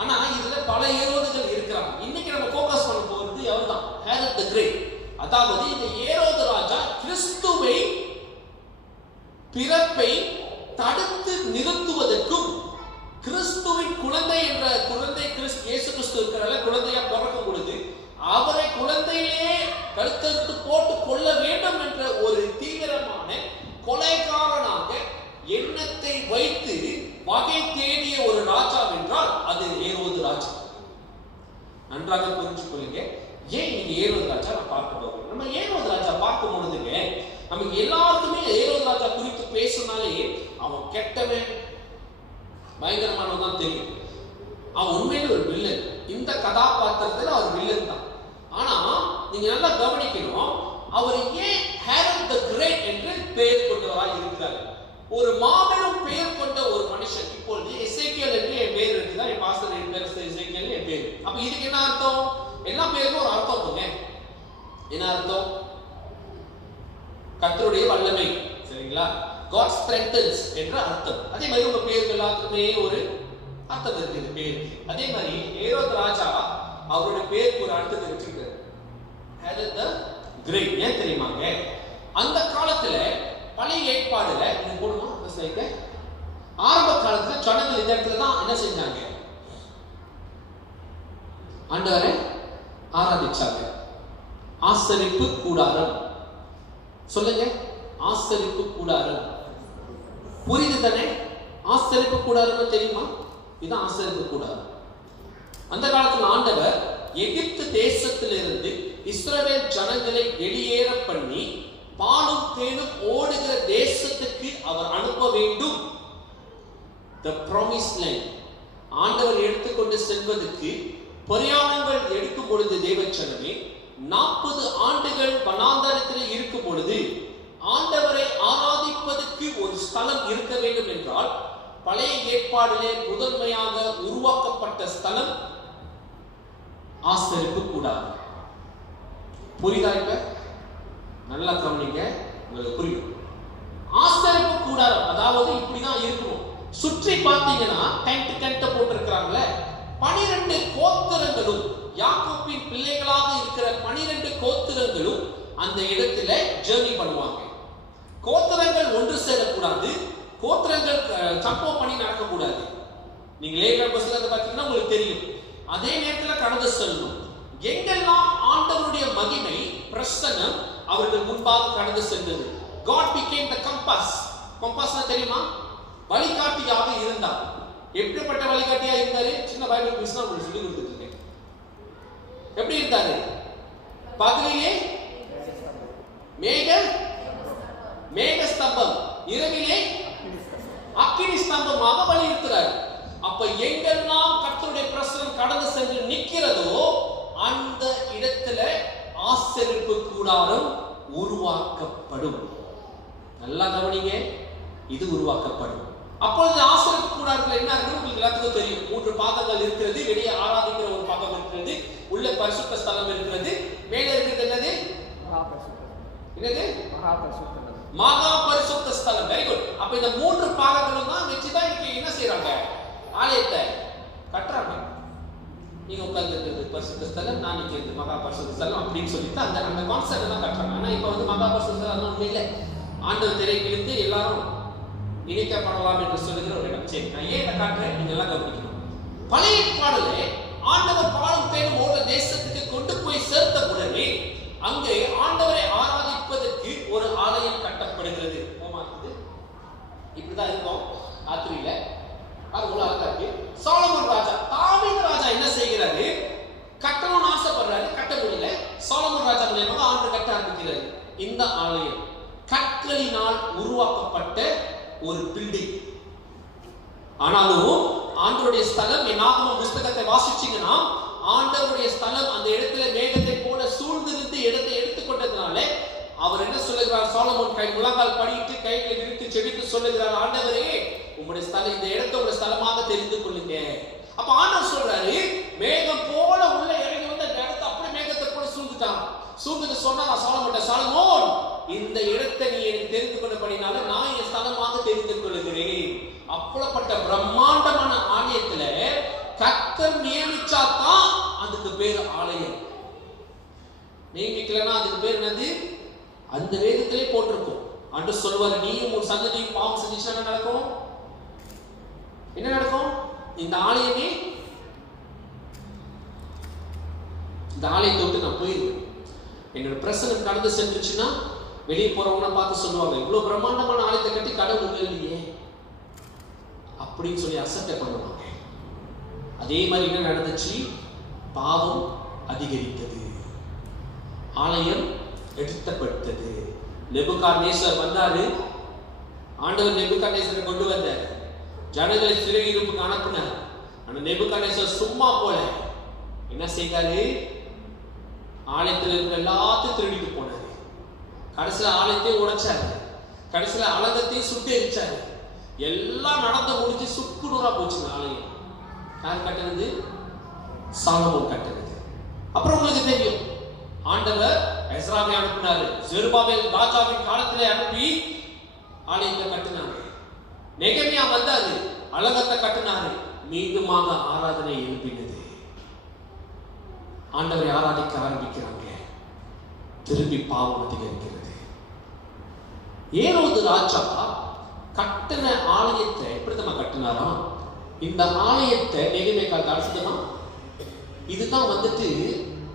ஆனா இதுல பல ஏரோதுகள் இருக்கிறாங்க. இன்னைக்கு நம்ம ஃபோக்கஸ் பண்ண போறது எவர்தான்? ஹெரோட் தி கிரேட். அதாவது இந்த ஏரோது ராஜா கிறிஸ்துவை பிறப்பை தடுத்து நிறுத்துவதற்கும் கிறிஸ்துவின் குழந்தை என்ற குழந்தை இயேசு கிறிஸ்து இருக்கிறால குழந்தையா பிறக்கும் பொழுது அவரை குழந்தையிலே கழுத்தறுத்து போட்டு கொள்ள வேண்டும் என்ற ஒரு தீவிரமான கொலைகாரனாக எண்ணத்தை வைத்து வகை தேடிய ஒரு ராஜா என்றால் அது ஏரோது ராஜா. நன்றாக புரிஞ்சு கொள்ளுங்க. ஏன் நீங்க ஏரோது ராஜா நான் பார்க்க போறோம். நம்ம ஏரோது ராஜா பார்க்கும் பொழுதுங்க நமக்கு எல்லாருக்குமே ஏரோது ராஜா குறித்து பேசினாலே அவன் கெட்டவன் பயங்கரமானவன் தான் தெரியும். அவன் உண்மையில ஒரு வில்லன். இந்த கதாபாத்திரத்தில் அவர் வில்லன் தான். ஆனா நீங்க நல்லா கவனிக்கணும், அவர் ஏன் ஹெரோட் தி கிரேட் என்று பெயர் கொண்டவராய் இருக்கிறார். ஒரு மாபெரும் பெயர் கொண்ட ஒரு மனுஷன். இப்பொழுது எசேக்கியேல் என்று என் பேர் இருக்குதா, என் பாஸ்டர் என் பேர் எசேக்கியேல் என் பேர். அப்ப இதுக்கு என்ன அர்த்தம்? எல்லா பேருக்கும் ஒரு அர்த்தம் இருக்குங்க. என்ன அர்த்தம்? கர்த்தருடைய வல்லமை, சரிங்களா? God strengthens என்ற அர்த்தம். அதே மாதிரி உங்க பேருக்கு எல்லாத்துக்குமே ஒரு அர்த்தம் இருக்குது பேர். அதே மாதிரி ஏரோது ராஜா அவருடைய பேருக்கு ஒரு அர்த்தத்தை வச்சிருக்காரு. ஹெரோத் தி கிரேட். ஏன் தெரியுமாங்க? அந்த காலத்துல பழைய ஏற்பாடுல இது போடுமா அந்த ஸ்லைட, ஆரம்ப காலத்துல ஜனங்கள் இந்த இடத்துல தான் என்ன செஞ்சாங்க? ஆண்டவரை ஆராதிச்சாங்க. ஆசரிப்பு கூடாரம். சொல்லுங்க, ஆசரிப்பு கூடாரம். புரியுது தானே? ஆசரிப்பு கூடாரம் தெரியுமா? இதுதான் ஆசரிப்பு கூடாரம். அந்த காலத்துல ஆண்டவர் எகிப்து தேசத்திலிருந்து இஸ்ரவேல் ஜனங்களை வெளியேற பண்ணி பாலும் தேனும் ஓடுகிற தேசத்துக்கு அவர் அனுப்ப வேண்டும். The promised land. ஆண்டவர் எடுத்துக்கொண்டு செல்வதற்கு பிரயாணங்கள் எடுக்கும் பொழுது தேவச்சனமே 40 ஆண்டுகள் வனாந்தரத்தில் இருக்கும் பொழுது ஆண்டவரை ஆராதிப்பதற்கு ஒரு ஸ்தலம் இருக்க வேண்டும் என்றால் பழைய ஏற்பாடிலே முதன்மையாக உருவாக்கப்பட்ட ஸ்தலம் ஆசரிப்பு கூடாரம். புரியுதா? இப்ப நல்லா கவனிங்க, உங்களுக்கு புரியும். ஆசரிப்பு கூடாரம் அதாவது இப்படிதான் இருக்கணும். சுற்றி பார்த்தீங்கன்னா டென்ட் போட்டிருக்கிறாங்கல்ல, 12 கோத்திரங்களும் யாக்கோபின் பிள்ளைகளாக இருக்கிற 12 கோத்திரங்களும் அந்த இடத்துல ஜர்னி பண்ணுவாங்க. கோத்திரங்கள் ஒன்று சேரக்கூடாது, கோத்திரங்கள் சம்பவம் பண்ணி நடக்கக்கூடாது. நீங்க லேட்டர் பஸ்ல பார்த்தீங்கன்னா உங்களுக்கு தெரியும். அதே நேரத்தில் கடந்து செல்லணும். எங்கெல்லாம் ஆண்டவருடைய மகிமை பிரசன்னம் அவர்கள் முன்பாக கடந்து சென்றது. God became the compass. compassனா தெரியுமா? வழிகாட்டியாக இருந்தார். எப்படிப்பட்ட வழிகாட்டியா இருந்தாரு? சின்ன பைபிள் கிளாஸ்ல உங்களுக்கு சொல்லி கொடுத்துருக்கேன். எப்படி இருந்தாரு? பகலிலே மேக ஸ்தம்பம், இரவிலே அக்கினி ஸ்தம்பமாக வழி இருக்கிறார். அப்ப எங்கெல்லாம் கர்த்தருடைய பிரசன்னம் கடந்து சென்று நிற்கிறதோ அந்த இடத்துல ஆசரிப்பு கூடாரம் உருவாக்கப்படும். நல்லா கவனிங்க, இது உருவாக்கப்படும். அப்பொழுது ஆசரிப்பு கூடாரத்துல என்ன இருக்கு உங்களுக்கு எல்லாத்துக்கும் தெரியும். 3 பாகங்கள் இருக்கிறது. வெளியே ஆராதிக்கிற ஒரு பாகம் இருக்கிறது, உள்ள பரிசுத்த ஸ்தலம் இருக்கிறது, மேலே இருக்கிறது என்னது? மகா பரிசுத்த ஸ்தலம். Very good. அப்ப இந்த 3 பாகங்களும் தான் வச்சுதான் இன்னைக்கு என்ன செய்யறாங்க? ஆலயத்தை கட்டுறாங்க. நீங்க உட்கார்ந்து இருக்கிறது பரிசுத்த ஸ்தலம், நான் நிற்கிறது மகா பரிசுத்த ஸ்தலம் அப்படின்னு சொல்லிட்டு அந்த கான்செப்ட் தான் கட்டுறாங்க. ஆனா இப்ப வந்து மகா பரிசுத்த ஸ்தலம் அதெல்லாம் ஒண்ணும் இல்லை. ஆண்டவர் திரை கிழித்து எல்லாரும் இணைக்கப்படலாம் என்று சொல்லுகிற ஒரு இடம். சரி, நான் ஏன் காட்டுறேன், நீங்க எல்லாம் கவனிக்கணும். பழைய ஏற்பாடுல ஆண்டவர் பாலும் தேனும் ஓடுற தேசத்துக்கு கொண்டு போய் சேர்த்த உடனே அங்கே ஆண்டவரை ஆராதிப்பதற்கு ஒரு ஆலயம் கட்டப்படுகிறது. இப்படிதான் இருக்கும். ராத்திரியில சாலமோன் ராஜா, தாவீது ராஜா என்ன செய்கிறாரு? கட்டணும்னு ஆசைப்படுறாரு, கட்ட முடியல. சாலமோன் ராஜா மூலமாக ஆண்டு கட்ட ஆரம்பிக்கிறாரு. இந்த ஆலயம் கற்களினால் உருவாக்கப்பட்ட ஒரு பில்டிங். ஆனாலும் ஆண்டவருடைய ஸ்தலம், என்னாகமம் புத்தகத்தை வாசிச்சீங்கன்னா ஆண்டவருடைய ஸ்தலம் அந்த இடத்துல மேகத்தை போல சூழ்ந்திருந்து இடத்தை எடுத்துக்கொண்டதுனால அவர் என்ன சொல்லுகிறார்? சாலமோன் கை முழங்கால் படியிட்டு கைகளை விரித்து செபித்து சொல்லுகிறார், ஆண்டவரே உங்களுடைய ஸ்தலம், இந்த இடத்தை ஒரு ஸ்தலமாக தெரிந்து கொள்ளுங்க. அப்ப ஆண்டவர் சொல்றாரு, மேகம் போல உள்ள இறங்கி வந்து அந்த இடத்தை அப்படியே மேகத்தை போல சூழ்ந்துட்டான். சூழ்ந்துட்டு சொன்னா சாலமோன், சாலமோன் இந்த இடத்தை நீ எனக்கு தெரிந்து கொண்டபடினால நான் என் ஸ்தலமாக தெரிந்து கொள்ளுகிறேன். அப்படிப்பட்ட பிரம்மாண்டமான ஆலயத்துல கர்த்தர் நியமிச்சாதான் அதுக்கு பேர் ஆலயம். நியமிக்கலன்னா அதுக்கு பேர் என்னது? அந்த வேதத்திலே போட்டிருக்கும். அன்று சொல்வார், நீயும் ஒரு சந்ததியும் பாவம் செஞ்சுச்சுன்னா என்ன நடக்கும்? என்ன நடக்கும்? இந்த ஆலயமே, இந்த ஆலயத்தை விட்டு நான் போயிருவேன். என்னோட பிரசனம் கடந்து சென்றுச்சுன்னா வெளியே போறவங்க பார்த்து சொல்லுவாங்க, இவ்வளவு பிரம்மாண்டமான ஆலயத்தை கட்டி கடவுள் இல்லையே அப்படின்னு சொல்லி அசட்டை பண்ணுவாங்க. அதே மாதிரி என்ன நடந்துச்சு? பாவம் அதிகரித்தது, ஆலயம் எடுத்தப்பட்டது. நெபுகாத்நேசர் வந்தாரு. ஆண்டவர் நெபுகாத்நேசரை கொண்டு வந்தார், ஜனங்களை சிறையிருப்புக்கு அனுப்பினார். ஆனா நெபுகாத்நேசர் சும்மா போல என்ன செய்தாரு? ஆலயத்தில் இருக்கிற எல்லாத்தையும் திருடிட்டு போனாரு. கடைசியில் ஆலயத்தை உடைச்சாரு. கடைசியில அலங்கத்தையும் சுட்டு எரிச்சாரு. எல்லாம் நடந்து முடிஞ்சு சுக்குநூறா போச்சுங்க ஆலயம். யார் கட்டினது? சாலமோன் கட்டினது. அப்புறம் உங்களுக்கு தெரியும், ஆண்டவர் எஸ்ராவை அனுப்பினாரு. செருபாபேல் ராஜாவின் காலத்திலே அனுப்பி ஆலயத்தை கட்டினாரு. நெகமியா வந்தாரு, அலங்கத்தை கட்டினாரு. மீண்டுமாக ஆராதனை எழுப்பினது. ஆண்டவரை ஆராதிக்க ஆரம்பிக்கிறாங்க. திரும்பி பாவம் அதிகரிக்கிறது. ஏரோது ராஜா கட்டின ஆலயத்தை எப்படி நம்ம கட்டினாரா? இந்த ஆலயத்தை நெகமியா காலத்துல இதுதான் வந்துட்டு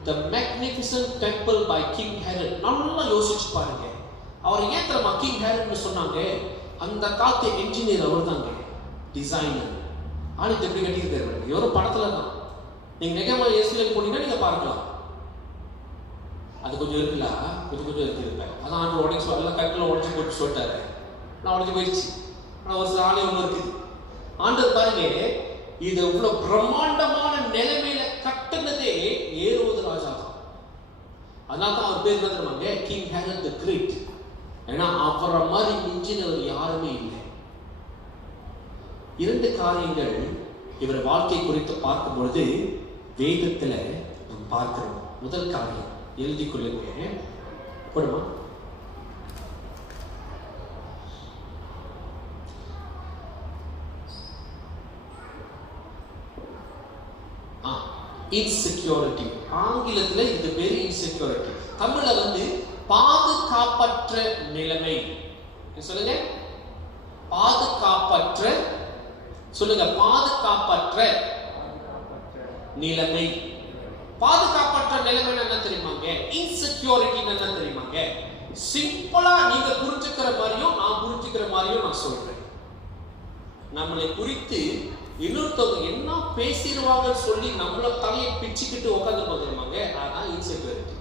the magnificent temple by King Herod. நல்லா யோசிச்சு பாருங்க. அவர் ஏன் தெரியுமா கிங் ஹெரோட்னு சொன்னாங்க? அந்த காலத்து என்ஜினியர் அவர் தாங்க, டிசைனர். ஆலயத்தை எப்படி கட்டியிருக்காரு இவரும் படத்துல தான். நீங்க நெகமியா எருசலேம் போனீங்கன்னா நீங்க பார்க்கலாம். அது கொஞ்சம் இருக்குல்ல, கொஞ்சம் இருக்குல்ல. அதான் ஆண்டு உடஞ்சி எல்லாம் கட்டில உடஞ்சி போட்டு சொல்லிட்டாரு. நான் உடஞ்சி போயிடுச்சு. ஆனால் ஒரு சில ஆலயம் ஒன்று இருக்குது. ஆண்டு பாருங்க, இது இவ்வளவு பிரம்மாண்டமான நிலைமையில கட்டினதே ஏரோது ராஜா தான். அதனால தான் அவர் பேர் என்ன தெரியுமாங்க? கிங் ஹெரோட் தி கிரேட். ஏன்னா அவரை மாதிரி மிஞ்சினவர் யாருமே இல்லை. இரண்டு காரியங்கள் இவர் வாழ்க்கை குறித்து பார்க்கும் பொழுது வேதத்துல நாம் பார்க்கிறோம். முதல் காரியம் எழுதி கொள்ளுங்க, போடுமா? இன்செக்யூரிட்டி. ஆங்கிலத்துல இது பேரு இன்செக்யூரிட்டி. தமிழ்ல வந்து பாதுகாப்பற்ற நிலைமை. சொல்லுங்க, பாதுகாப்பற்ற. சொல்லுங்க, பாதுகாப்பற்ற நிலைமை. பாதுகாப்பற்ற நிலைமை என்ன தெரியுமாங்க? இன்செக்யூரிட்டி என்ன தெரியுமாங்க? சிம்பிளா நீங்க புரிஞ்சுக்கிற மாதிரியும் நான் புரிஞ்சுக்கிற மாதிரியும் நான் சொல்றேன். நம்மளை குறித்து இன்னொருத்தவங்க என்ன பேசிடுவாங்கன்னு சொல்லி நம்மள தலையை பிச்சுக்கிட்டு உட்காந்து பார்த்துருவாங்க. அதான் இன்செக்யூரிட்டி.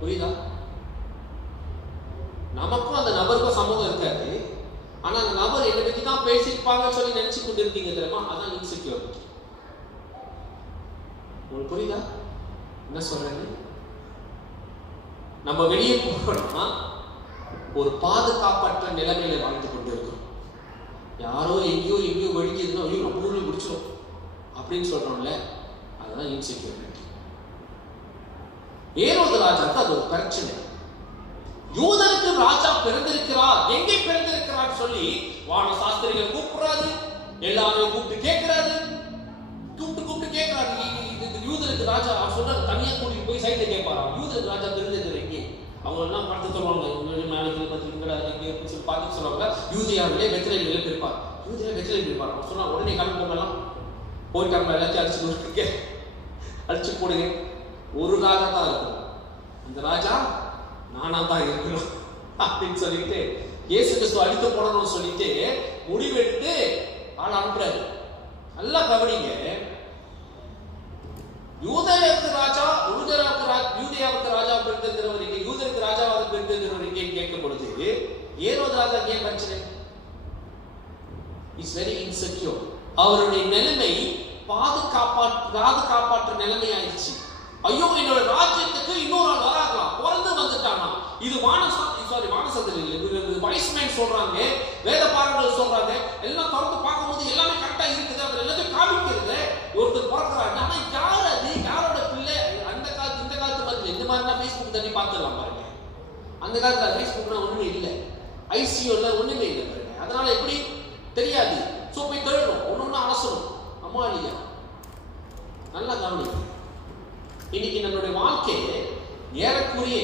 புரியுதா? நமக்கும் அந்த நபருக்கும் சம்மதம் இருக்காது. ஆனா அந்த நபர் என்னை பத்தி தான் பேசியிருப்பாங்கன்னு சொல்லி நினைச்சு கொண்டு இருக்கீங்க தெரியுமா? அதான் இன்செக்யூரிட்டி. உங்களுக்கு புரியுதா என்ன சொல்றேன்னு? நம்ம வெளியே போறோம்னா ஒரு பாதுகாப்பற்ற நிலைமையில வாழ்ந்து கொண்டு இருக்கிறோம். யாரோ எங்கேயோ வெடிக்குதுன்னா ஐயோ நம்ம ஊர்ல பிடிச்சிடும் அப்படின்னு சொல்றோம்ல, அதுதான் இன்செக்யூரிட்டி. ஏரோது ராஜாக்கு அது ஒரு பிரச்சனை. யூதனுக்கு ராஜா பிறந்திருக்கிறார், எங்கே பிறந்திருக்கிறார் சொல்லி வான சாஸ்திரிகள் கூப்பிடுறாரு, எல்லாரும் கூப்பிட்டு கேட்கிறாரு. யூதனுக்கு ராஜா சொல்றாரு, தனியா கூட்டிட்டு போய் சைட்ல கேட்பாரா, யூதனுக்கு ராஜா பிறந்திருக்கிற எங்கே? அவங்க எல்லாம் படுத்து சொல்லுவாங்க, மேலே பார்த்து சொல்லுவாங்க, யூதியாவிலே பெத்லகேமிலே பிறப்பார். யூதியா பெத்லகேமிலே பிறப்பார். அவங்க சொன்னா உடனே கிளம்புங்கலாம் போயிட்டாங்க, எல்லாத்தையும் அடிச்சு போடுங்க. ஒரு ராஜா தான் இருக்கும், அந்த ராஜா நானா தான் இருக்கணும் அப்படின்னு சொல்லிட்டு இயேசு கிறிஸ்து அடித்து போடணும்னு சொல்லிட்டு முடிவெடுத்து ஆள் அனுப்புறாரு. நல்லா கவனிங்க, யூதருக்கு ராஜா யூதேயாவுக்கு ராஜா பிறந்திருக்கிறவர் எங்கே, யூதருக்கு ராஜாவாக பிறந்திருக்கிறவர் எங்கேன்னு கேட்கும் பொழுது ஏரோது ராஜா ஏன் பிரச்சனை? It's very insecure. அவருடைய நிலைமை பாதுகாப்பாற்ற நிலைமை ஆயிடுச்சு. ஐயோ, என்னோட ராஜ்யத்துக்கு இன்னொரு ஆள் வராங்களாம், பிறந்து வந்துட்டானா. இது வைஸ்மேன் சொல்றாங்க, வேத பாரம்பரியம் சொல்றாங்க. எல்லாம் திறந்து பார்க்கும்போது எல்லாமே கரெக்டா இருக்குது, அவர் எல்லாத்தையும் காமிக்கிறது. ஒருத்தர் பிறக்கிறாங்க, ஆனா யார் அது, யாரோட பிள்ளை? அந்த காலத்து இந்த காலத்து மாதிரி இந்த மாதிரி ஃபேஸ்புக் தண்ணி பார்த்துடலாம் பாருங்க. அந்த காலத்துல ஃபேஸ்புக்னா ஒண்ணுமே இல்லை, ஐசியூல ஒண்ணுமே இல்லை பாருங்க. அதனால எப்படி தெரியாது. சோ போய் கழுவணும், ஒண்ணு அலசணும். அம்மா இல்லையா? நல்லா கவனிங்க. இன்னைக்கு நம்மளுடைய வாழ்க்கை ஏறக்குறைய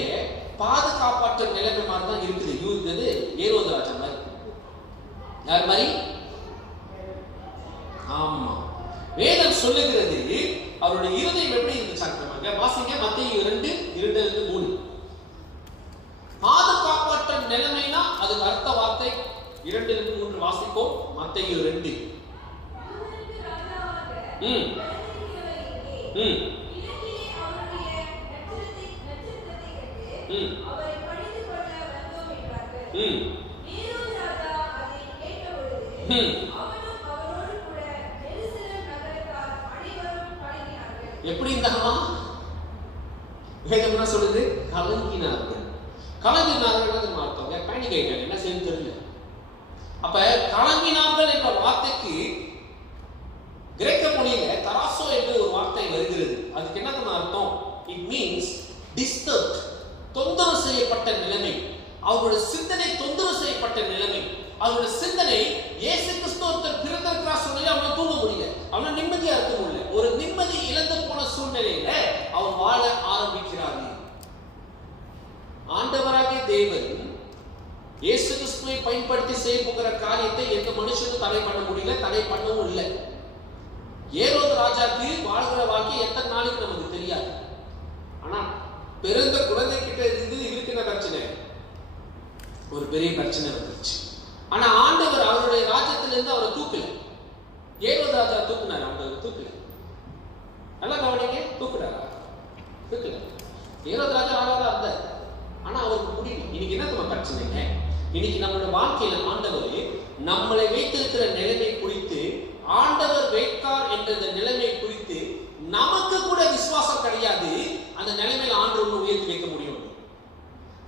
பாதுகாப்பற்ற நிலைமை மாதிரி தான் இருக்குது. யூதது ஏரோது ராஜா மாதிரி. யார் மாதிரி? ஆமா, வேதம் சொல்லுகிறது அவருடைய இருதயம் எப்படி இருந்துச்சாங்க. வாசிங்க மத்தேயு 2:2-3. பாதுகாப்பற்ற நிலைமைனா அதுக்கு அர்த்த வார்த்தை 2-3 வாசிப்போம். மத்தேயு 2. அவரை பணிந்து கொள்ள வந்தோம் என்றார்கள். ஏரோது ராஜா அதை கேட்டபொழுது அவனும் அவரோடு கூட எருசலேம் நகரத்தார் அனைவரும் கலங்கினார்கள். எப்படி இருந்தாங்களா? வேதம் என்ன சொல்லுது? கலங்கினார்கள். கலங்கினார்கள் அர்த்தம், பேனிக் ஆயிட்டாங்க, என்ன செய்யணும் தெரியல. அப்ப கலங்கினார்கள் என்ற வார்த்தைக்கு கிரேக்க மொழியில தராசோ என்று ஒரு வார்த்தை வருகிறது. அதுக்கு என்ன அர்த்தம்? இட் மீன்ஸ் டிஸ்டர்ப்ட், தொந்தரவு செய்யப்பட்ட நிலைமை. அவருடைய சிந்தனை தொந்தரவு செய்யப்பட்ட நிலைமை. அவருடைய சிந்தனை இயேசு கிறிஸ்து ஒருத்தர் பிறந்திருக்கிறார் சொல்லி அவனை தூங்க முடியல, அவனை நிம்மதியா இருக்க முடியல. ஒரு நிம்மதி இழந்து போன சூழ்நிலையில அவன் வாழ ஆரம்பிக்கிறார்கள். ஆண்டவராகிய தேவன் இயேசு கிறிஸ்துவை பயன்படுத்தி செய்ய போகிற காரியத்தை எந்த மனுஷனும் தடை பண்ண முடியல, தடை பண்ணவும் இல்லை. ஏரோது ராஜாக்கு வாழ்கிற வாழ்க்கை எத்தனை நாளைக்கு நமக்கு தெரியாது. ஆனா பிறந்த குழந்தை கிட்ட இருந்து இருக்கிற பிரச்சனை ஒரு பெரிய பிரச்சனை வந்துருச்சு. ஆனா ஆண்டவர் அவருடைய ராஜ்யத்திலிருந்து அவரை தூக்கல. ஏரோது ராஜா தூக்குனார், அவங்க தூக்கல. நல்லா கவனிங்க, தூக்குறாரா? தூக்கல. ஏரோது ராஜா ஆளாதான் இருந்தார், ஆனா அவருக்கு முடியல. இன்னைக்கு என்ன நம்ம பிரச்சனைங்க? இன்னைக்கு நம்மளோட வாழ்க்கையில ஆண்டவர் நம்மளை வைத்திருக்கிற நிலைமை குறித்து, ஆண்டவர் வைத்தார் என்ற நிலைமை குறித்து நமக்கு கூட விசுவாசம் கிடையாது. அந்த நிலைமையில ஆண்டவர் உயர்த்தி வைக்க முடியும்.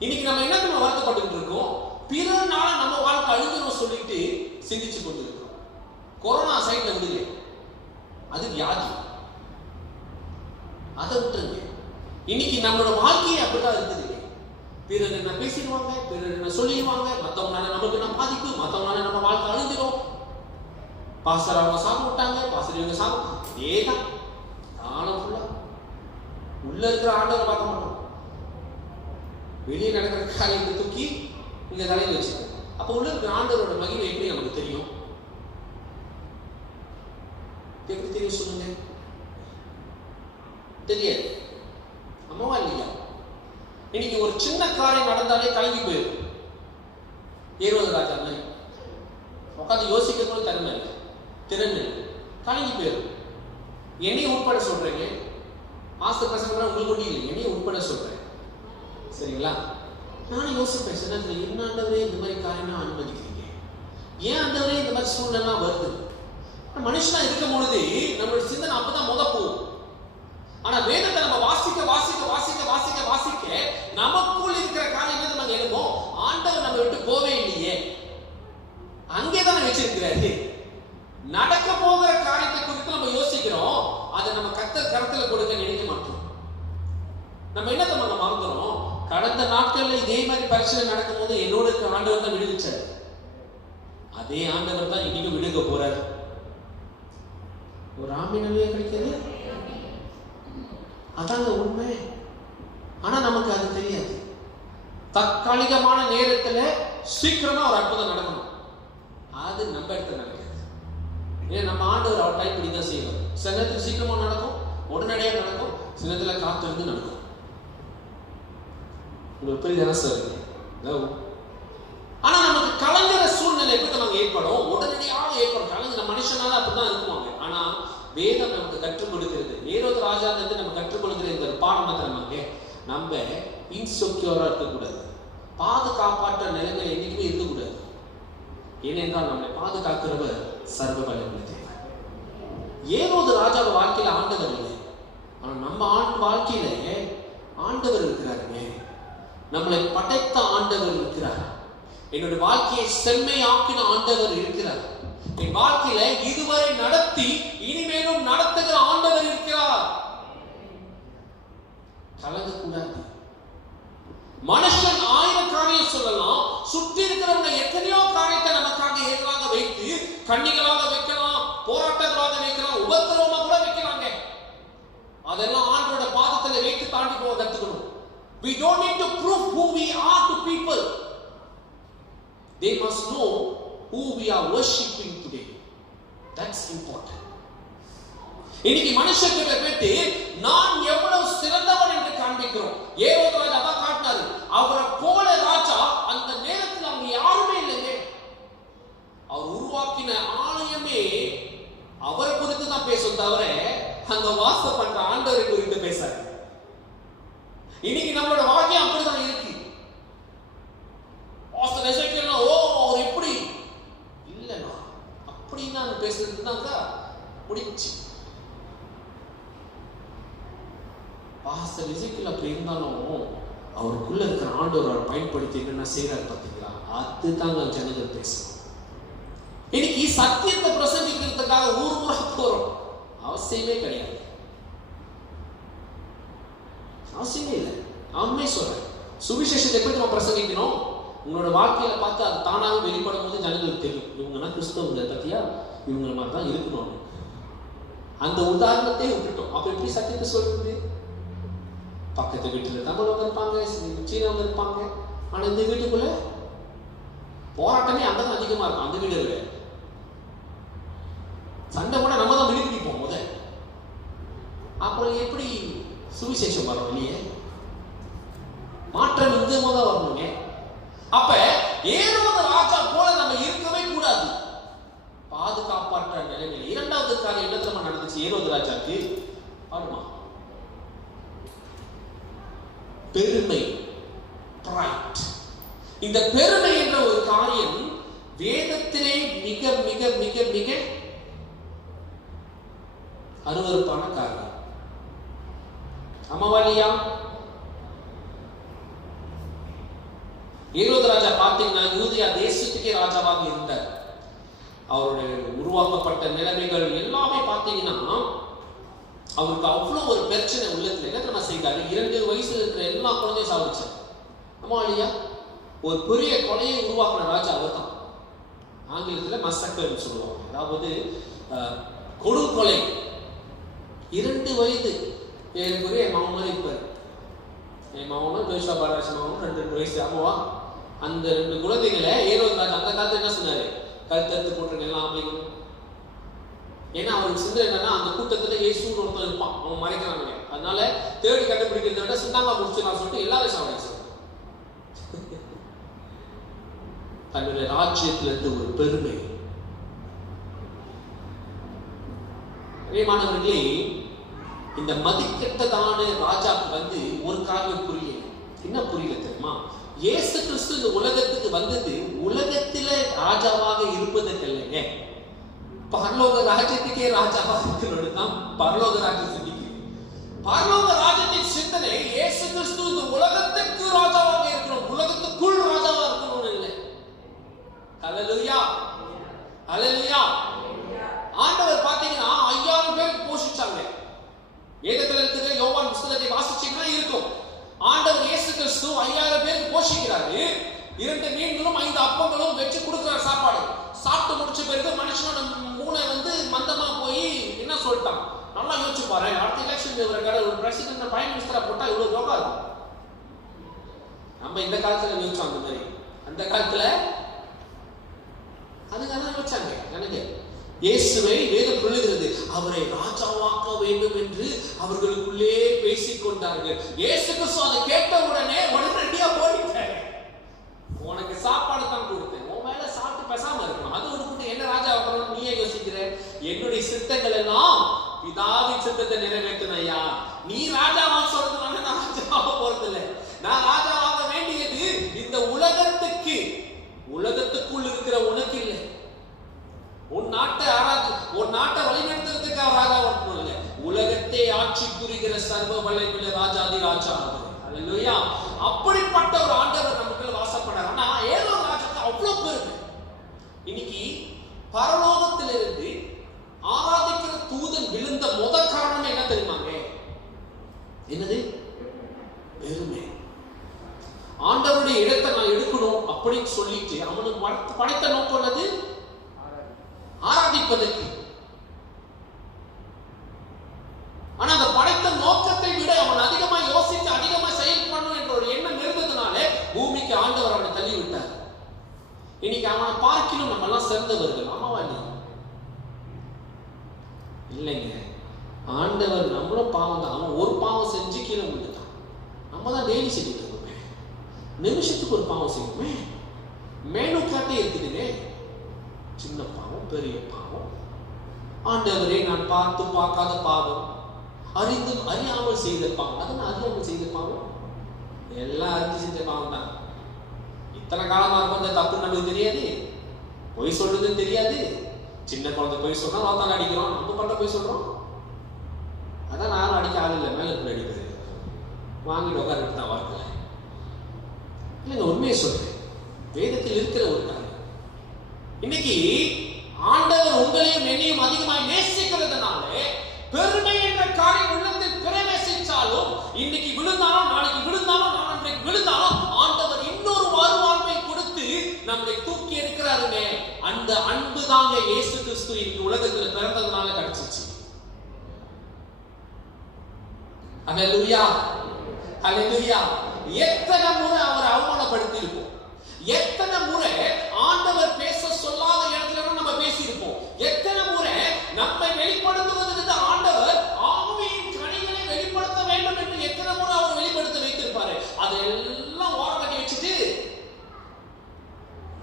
இன்னைக்கு நம்ம என்ன நம்ம வருத்தப்பட்டு இருக்கோம்? பிறனால நம்ம வாழ்க்கை அழுகணும் சொல்லிட்டு சிந்திச்சு கொண்டு இருக்கோம். கொரோனா சைட்ல விடுங்க, அது வியாதி, அதை விட்டுருங்க. இன்னைக்கு நம்மளோட வாழ்க்கையே அப்படிதான் இருக்குது. பிறர் என்ன பேசிடுவாங்க, பிறர் என்ன சொல்லிடுவாங்க, மற்றவங்களால நமக்கு நம்ம பாதிப்பு, மற்றவங்களால நம்ம வாழ்க்கை அழுந்துடும். பாஸ்டர் அவங்க சாப்பிட்டாங்க, பாஸ்டர் இவங்க சாப்பிட்டு ஏதான் காலம் ஃபுல்லா உள்ள இருக்கிற ஆண்டவரை பார்க்க மாட்டோம். வெளியே நடக்கிற காரியத்தை தூக்கி இங்க தலையில் வச்சுக்கோங்க. அப்ப உள்ள இருக்கிற ஆண்டவரோட மகிமை எப்படி நமக்கு தெரியும்? எப்படி தெரியும் சொல்லுங்க? தெரியாது. அம்மாவா இல்லையா? இன்னைக்கு ஒரு சின்ன காரியம் நடந்தாலே கலங்கி போயிடும். ஏரோது ராஜா மாதிரி உட்காந்து யோசிக்க கூட திறமை இல்லை, திறமை கலங்கி போயிடும். என்னையும் உட்பட சொல்றீங்க, மாஸ்டர் பசங்க உங்களுக்கு ஒன்றும் இல்லை, என்னையும் உட்பட சொல்றேன், சரிங்களா? நானும் யோசிப்பேன், சில நேரத்தில் என்ன ஆண்டவரே இந்த மாதிரி காரியம்லாம் அனுமதிக்கிறீங்க, ஏன் ஆண்டவரே இந்த மாதிரி சூழ்நிலை வருது? மனுஷனா இருக்கும் பொழுது நம்மளோட சிந்தனை அப்பதான் போகும். ஆனா வேதத்தை நம்ம வாசிக்க வாசிக்க வாசிக்க வாசிக்க வாசிக்க நமக்குள் இருக்கிற காரியத்தை நம்ம எழுதுவோம். ஆண்டவர் நம்ம விட்டு போவே இல்லையே, அங்கேதான் வச்சிருக்கிறாரு. நடக்க போகிற காரியத்தை குறித்து நம்ம யோசிக்கிறோம், அதை நம்ம கர்த்தர் கருத்துல கொடுக்க நினைக்க மாட்டோம். நம்ம என்ன நம்ம மறந்துறோம்? கடந்த நாட்கள்ல இதே மாதிரி பிரச்சனை நடக்கும் போது என்னோட ஆண்டவர் தான் விடுவிச்சார். அதே ஆண்டவர் தான் இன்னைக்கு விடுக்க போறாரு. ஒரு ஆமீனவே கிடைக்கிறது, அதாங்க உண்மை. ஆனா நமக்கு அது தெரியாது. தற்காலிகமான நேரத்துல சீக்கிரமா ஒரு அற்புதம் நடக்கணும், அது நம்ம இடத்துல நடக்காது. ஏன் நம்ம ஆண்டவர் அவர் டைம் பண்ணி தான் செய்வார். சில நேரத்தில் சீக்கிரமா நடக்கும், உடனடியாக நடக்கும், சில நேரத்தில் காத்திருந்து நடக்கும். உங்களுக்கு புரியுதா சார்? ஆனா நமக்கு கலங்குற சூழ்நிலை எப்படி நமக்கு ஏற்படும்? உடனடியாக ஏற்படும். கலங்குற மனுஷனால அப்படிதான் இருக்குவாங்க. ஆனா வேதம் நமக்கு கற்றுக் கொடுக்கிறது, ஏரோது ராஜா இருந்து நம்ம கற்றுக் கொடுக்கிற இந்த பாடம் நமக்கு, நம்ம இன்செக்யூரா இருக்கக்கூடாது, பாதுகாப்பாற்ற நிலைமையில் என்னைக்குமே இருக்கக்கூடாது. ஏனென்றால் நம்மளை பாதுகாக்கிறவர் சர்வ வல்லமை தேவன். ஏரோது ராஜாவோட வாழ்க்கையில ஆண்டவர் இல்லை, ஆனா நம்ம வாழ்க்கையில ஆண்டவர் இருக்கிறாருங்க. நம்மளை படைத்த ஆண்டவர் இருக்கிறார். என்னுடைய வாழ்க்கையை செம்மையாக்கின ஆண்டவர் இருக்கிறார். என் வாழ்க்கையில இதுவரை நடத்தி இனிமேலும் நடத்துகிற ஆண்டவர் இருக்கிறார். கலங்கக்கூடாது. மனுஷன் 1000 காரியம் சொல்லலாம், சுற்றி இருக்கிறவங்க எத்தனையோ காரியத்தை நமக்காக எதிராக வைத்து கண்ணிகளாக வைக்கலாம், போராட்டங்களாக வைக்கலாம், உபத்திரவமா கூட வைக்கிறாங்க. அதெல்லாம் ஆண்டோட பாதத்தில் வைத்து தாண்டி போக கத்துக்கணும். We don't need to prove who we are to people. They must know who we are worshiping today. That's important. இன்னைக்கு மனுஷர்கிட்ட போயிட்டு நான் எவ்வளவு சிறந்தவன் என்று காண்பிக்கிறோம். ஏரோது ராஜா தான் காட்டினாரு. அவரை போல ராஜா அந்த நேரத்தில் அவங்க யாருமே இல்லைங்க. அவர் உருவாக்கின ஆலயமே அவரை குறித்து தான் பேசும் தவிர அங்க வாசம் பண்ற ஆண்டவரை குறித்து பேசாரு. இன்னைக்கு நம்மளோட வாழ்க்கை அப்படிதான் இருக்கு. அவர் எப்படி இல்லைண்ணா அப்படின்னா பேசுறது தாங்க முடிச்சு. பாஸ்டர் எசேக்கியேல் அப்படி இருந்தாலும் ஆண்டவர் பயன்படுத்தி என்னென்ன செய்யறாரு பார்த்தீங்களா? அதுதாங்க ஜனங்கள் பேசணும். இன்னைக்கு சத்தியத்தை பிரசங்கிக்கிறதுக்காக ஊர் ஊரா போறோம், அவசியமே கிடையாது, அவசியமே இல்லை. அவனே சொல்றேன், சுவிசேஷத்தை எப்படி நம்ம பிரசங்கிக்கணும்? உங்களோட வாழ்க்கையில பார்த்து அது தானாக வெளிப்படும் போது ஜனங்களுக்கு தெரியும், இவங்கன்னா கிறிஸ்தவங்களை பத்தியா இவங்க மாதிரி தான் இருக்கணும். அந்த உதாரணத்தை விட்டுட்டோம். அப்ப எப்படி சத்தியத்தை சொல்றது? பக்கத்து வீட்டுல தமிழவங்க இருப்பாங்க, சீனவங்க இருப்பாங்க, ஆனா இந்த வீட்டுக்குள்ள போராட்டமே அங்கதான் அதிகமா இருக்கும். அந்த வீடு விட சண்டை கூட நம்ம தான் விழிப்பிடிப்போம் முத. அப்போ எப்படி சுவிசேஷம் வரும் வெளியே? மாற்றம் இந்த முத வரணுங்க. அப்ப ஏரோது ராஜா போல நம்ம இருக்கவே கூடாது, பாதுகாப்பாற்ற நிலைமையில். இரண்டாவது காரியம் என்ன தெரியுமா நடந்துச்சு ஏரோது ராஜாக்கு? ஆமா, பெருமை, pride. இந்த பெருமை என்ற ஒரு காரியம் வேதத்திலே மிக மிக மிக மிக அருவருப்பான காரியம். அமவாலியா ஏரோது ராஜா பார்த்தீங்கன்னா யூதேயா தேசத்துக்கே ராஜாவாக இருந்தார். அவருடைய உருவாக்கப்பட்ட நிலைமைகள் எல்லாமே பார்த்தீங்கன்னா அவருக்கு அவ்வளோ ஒரு பிரச்சனை உள்ளத்துல. என்ன நம்ம செய்தாரு? 2 வயசுல இருக்கிற எல்லா குழந்தையும் சாப்பிடுச்சார். அம்மாலியா ஒரு பெரிய கொலையை உருவாக்கின ராஜா அவர் தான். ஆங்கிலத்தில் மசக்கர்னு சொல்லுவாங்க, அதாவது கொடுங்கொலை. 2 வயது ஏற்குரிய என் மாமன் மாதிரி இருப்பார். என் மாமன் பேஷா பாராசி மாமன் 2 வயசு. ஆமாவா? அந்த 2 குழந்தைகளை ஏரோது ராஜா அந்த காலத்துல என்ன சொன்னாரு? கருத்தறுத்து போட்டுருங்க எல்லாம் அப்படிங்க. ஏன்னா அவருக்கு சிந்தனை என்னன்னா, அந்த கூட்டத்துல இயேசுன்னு ஒருத்தன் இருப்பான், அவன் மறைக்கிறாங்க. அதனால தேடி கண்டுபிடிக்கிறத விட சிந்தாமா முடிச்சுலாம் சொல்லிட்டு எல்லாரும் சாப்பிட தன்னுடைய ராஜ்யத்துல இருந்து ஒரு பெருமை. மாணவர்களே, இந்த மதிக்கட்டதான ராஜாக்கு வந்து ஒரு காரியம் புரியல. என்ன புரியல தெரியுமா? இயேசு கிறிஸ்து இந்த உலகத்துக்கு வந்தது உலகத்தில ராஜாவாக இருப்பதற்கில்லைங்க, பரலோக ராஜ்யத்துக்கே ராஜாவாக இருக்கணும் தான் பரலோக ராஜ்யம் சிந்திக்கு. பரலோக ராஜ்யத்தின் சிந்தனை இயேசு கிறிஸ்து இந்த உலகத்துக்கு ராஜாவாக இருக்கணும், உலகத்துக்குள் ராஜாவாக இருக்கணும்னு இல்லை. ஹல்லேலூயா, ஹல்லேலூயா. ஆண்டவர் பாத்தீங்கன்னா 5000 பேருக்கு போஷிச்சாங்க. வேதத்துல இருக்கிற யோவான் புத்தகத்தை வாசிச்சீங்கன்னா இருக்கும், ஆண்டவர் இயேசு கிறிஸ்து 5000 பேருக்கு போஷிக்கிறாரு. 2 மீன்களும் 5 அப்பங்களும் வச்சு கொடுக்குற சாப்பாடு. சாப்பிட்டு முடிச்ச பிறகு மனுஷனோட மூளை வந்து மந்தமா போய் என்ன சொல்லிட்டான்? நல்லா யோசிச்சு பாரு, அடுத்த எலெக்ஷன் ஒரு பிரசிடென்ட் பிரைம் மினிஸ்டரா போட்டா இவ்வளவு யோகா இருக்கும். நம்ம இந்த காலத்துல யோசிச்சோம் அந்த மாதிரி, அந்த காலத்துல அதுதான் யோசிச்சாங்க. எனக்கு இயேசுவை வேதம் சொல்லுகிறது, அவரை ராஜாவாக்க வேண்டும் என்று அவர்களுக்குள்ளே பேசிக் கொண்டார்கள். இயேசு கிறிஸ்து அதை கேட்ட உடனே ரெடியா போயிட்டாங்க. உனக்கு சாப்பாடு தான் கொடுத்தேன், உன் மேல சாப்பிட்டு பேசாம இருக்கணும், அது உனக்கு என்ன ராஜா ஆக்கணும் நீயே யோசிக்கிற? என்னுடைய சித்தங்கள் எல்லாம் பிதாவின் சித்தத்தை நிறைவேற்றினையா, நீ ராஜாவா சொல்றதுனால நான் ராஜாவாக போறது இல்லை. நான் ராஜாவாக வேண்டியது இந்த உலகத்துக்கு, உலகத்துக்குள் இருக்கிற உனக்கு இல்லை. உன் நாட்டை வழிநடத்துறதுக்காக ராஜா வரணும் இல்லை, உலகத்தை ஆட்சி புரிகிற சர்வ வல்லமையுள்ள ராஜாதி ராஜா. அல்லேலூயா. அப்படிப்பட்ட ஒரு ஆண்டவர் நமக்குள்ள வாசப்படார். ஆனா ஏரோது ராஜாக்கு அவ்வளவு பெருமை. இன்னைக்கு பரலோகத்திலிருந்து ஆராதிக்கிற தூதன் விழுந்த முதல் காரணம் என்ன தெரியுமாங்க? என்னது? பெருமை. ஆண்டவருடைய இடத்தை நான் எடுக்கணும் அப்படின்னு சொல்லிட்டு அவனுக்கு படைத்த நோக்கம் என்னது? ஆராதிப்பதற்கு. ஆனா அந்த படைத்த நோக்கத்தை விட அவன் அதிகமா யோசித்து அதிகமா செயல்படணும் என்ற ஒரு எண்ணம் இருந்ததுனால பூமிக்கு ஆண்டவர் அவனை தள்ளி விட்டார். இன்னைக்கு அவனை பார்க்கணும் நம்ம எல்லாம் சிறந்தவர்கள். ஆமாவா இல்லைங்க? ஆண்டவர் நம்மளும் பாவம் தான். அவன் ஒரு பாவம் செஞ்சு கீழே விழுந்துட்டான். நம்ம தான் டெய்லி செஞ்சுட்டு இருக்கோமே, நிமிஷத்துக்கு ஒரு பாவம் செய்யணுமே. மேனு காட்டே இருக்குதுங்க, சின்ன பாவம் பெரிய பாவம். ஆண்டவரே, நான் பார்த்து பார்க்காத பாவம், அறிந்தும் அறியாமல் செய்த பாவம். அது நான் அறியாமல் செய்த பாவம், எல்லாம் அறிஞ்சு செஞ்ச பாவம் தான். இத்தனை காலமாக இருக்கும் அந்த தப்பு நமக்கு தெரியாது, பொய் சொல்றதுன்னு தெரியாது. சின்ன குழந்தை பொய் சொன்னா நான் அடிக்கிறோம், நம்ம பண்ண பொய் சொல்றோம். அதான் நானும் அடிக்க ஆள் இல்லை, மேல இருந்து அடிக்கிறது வாங்கிட்டு உட்கார தான் வாழ்க்கை. இல்லைங்க, உண்மையை சொல்றேன், வேதத்தில் இருக்கிற ஒரு காரியம். இன்னைக்கு ஆண்டவர் உங்களையும் என்னையும் அதிகமாக நேசிக்கிறதுனால பெருமை என்ற காரியம் உள்ளத்தில் பிரவேசிச்சாலும், இன்னைக்கு விழுந்தாலும் நாளைக்கு விழுந்தாலும் நாளைக்கு விழுந்தாலும் ஆண்டவர் இன்னொரு வாழ்வாண்மை கொடுத்து நம்மளை தூக்கி எடுக்கிறாருங்க. அந்த அன்பு தாங்க இயேசு கிறிஸ்து இன்னைக்கு உலகத்தில் பிறந்ததுனால கிடைச்சிச்சு. ஹல்லேலூயா, ஹல்லேலூயா. எத்தனை முறை அவரை அவமானப்படுத்தி இருப்போம், எத்தனை முறை ஆண்டவர் பேச சொல்லாத இடத்துல நம்ம பேசியிருப்போம், எத்தனை முறை நம்மை வெளிப்படுத்துவதற்கு ஆண்டவர் ஆவியின் கனிகளை வெளிப்படுத்த வேண்டும் என்று எத்தனை முறை அவர் வெளிப்படுத்த வைத்திருப்பாரு. அதெல்லாம் ஓரம் கட்டி வச்சுட்டு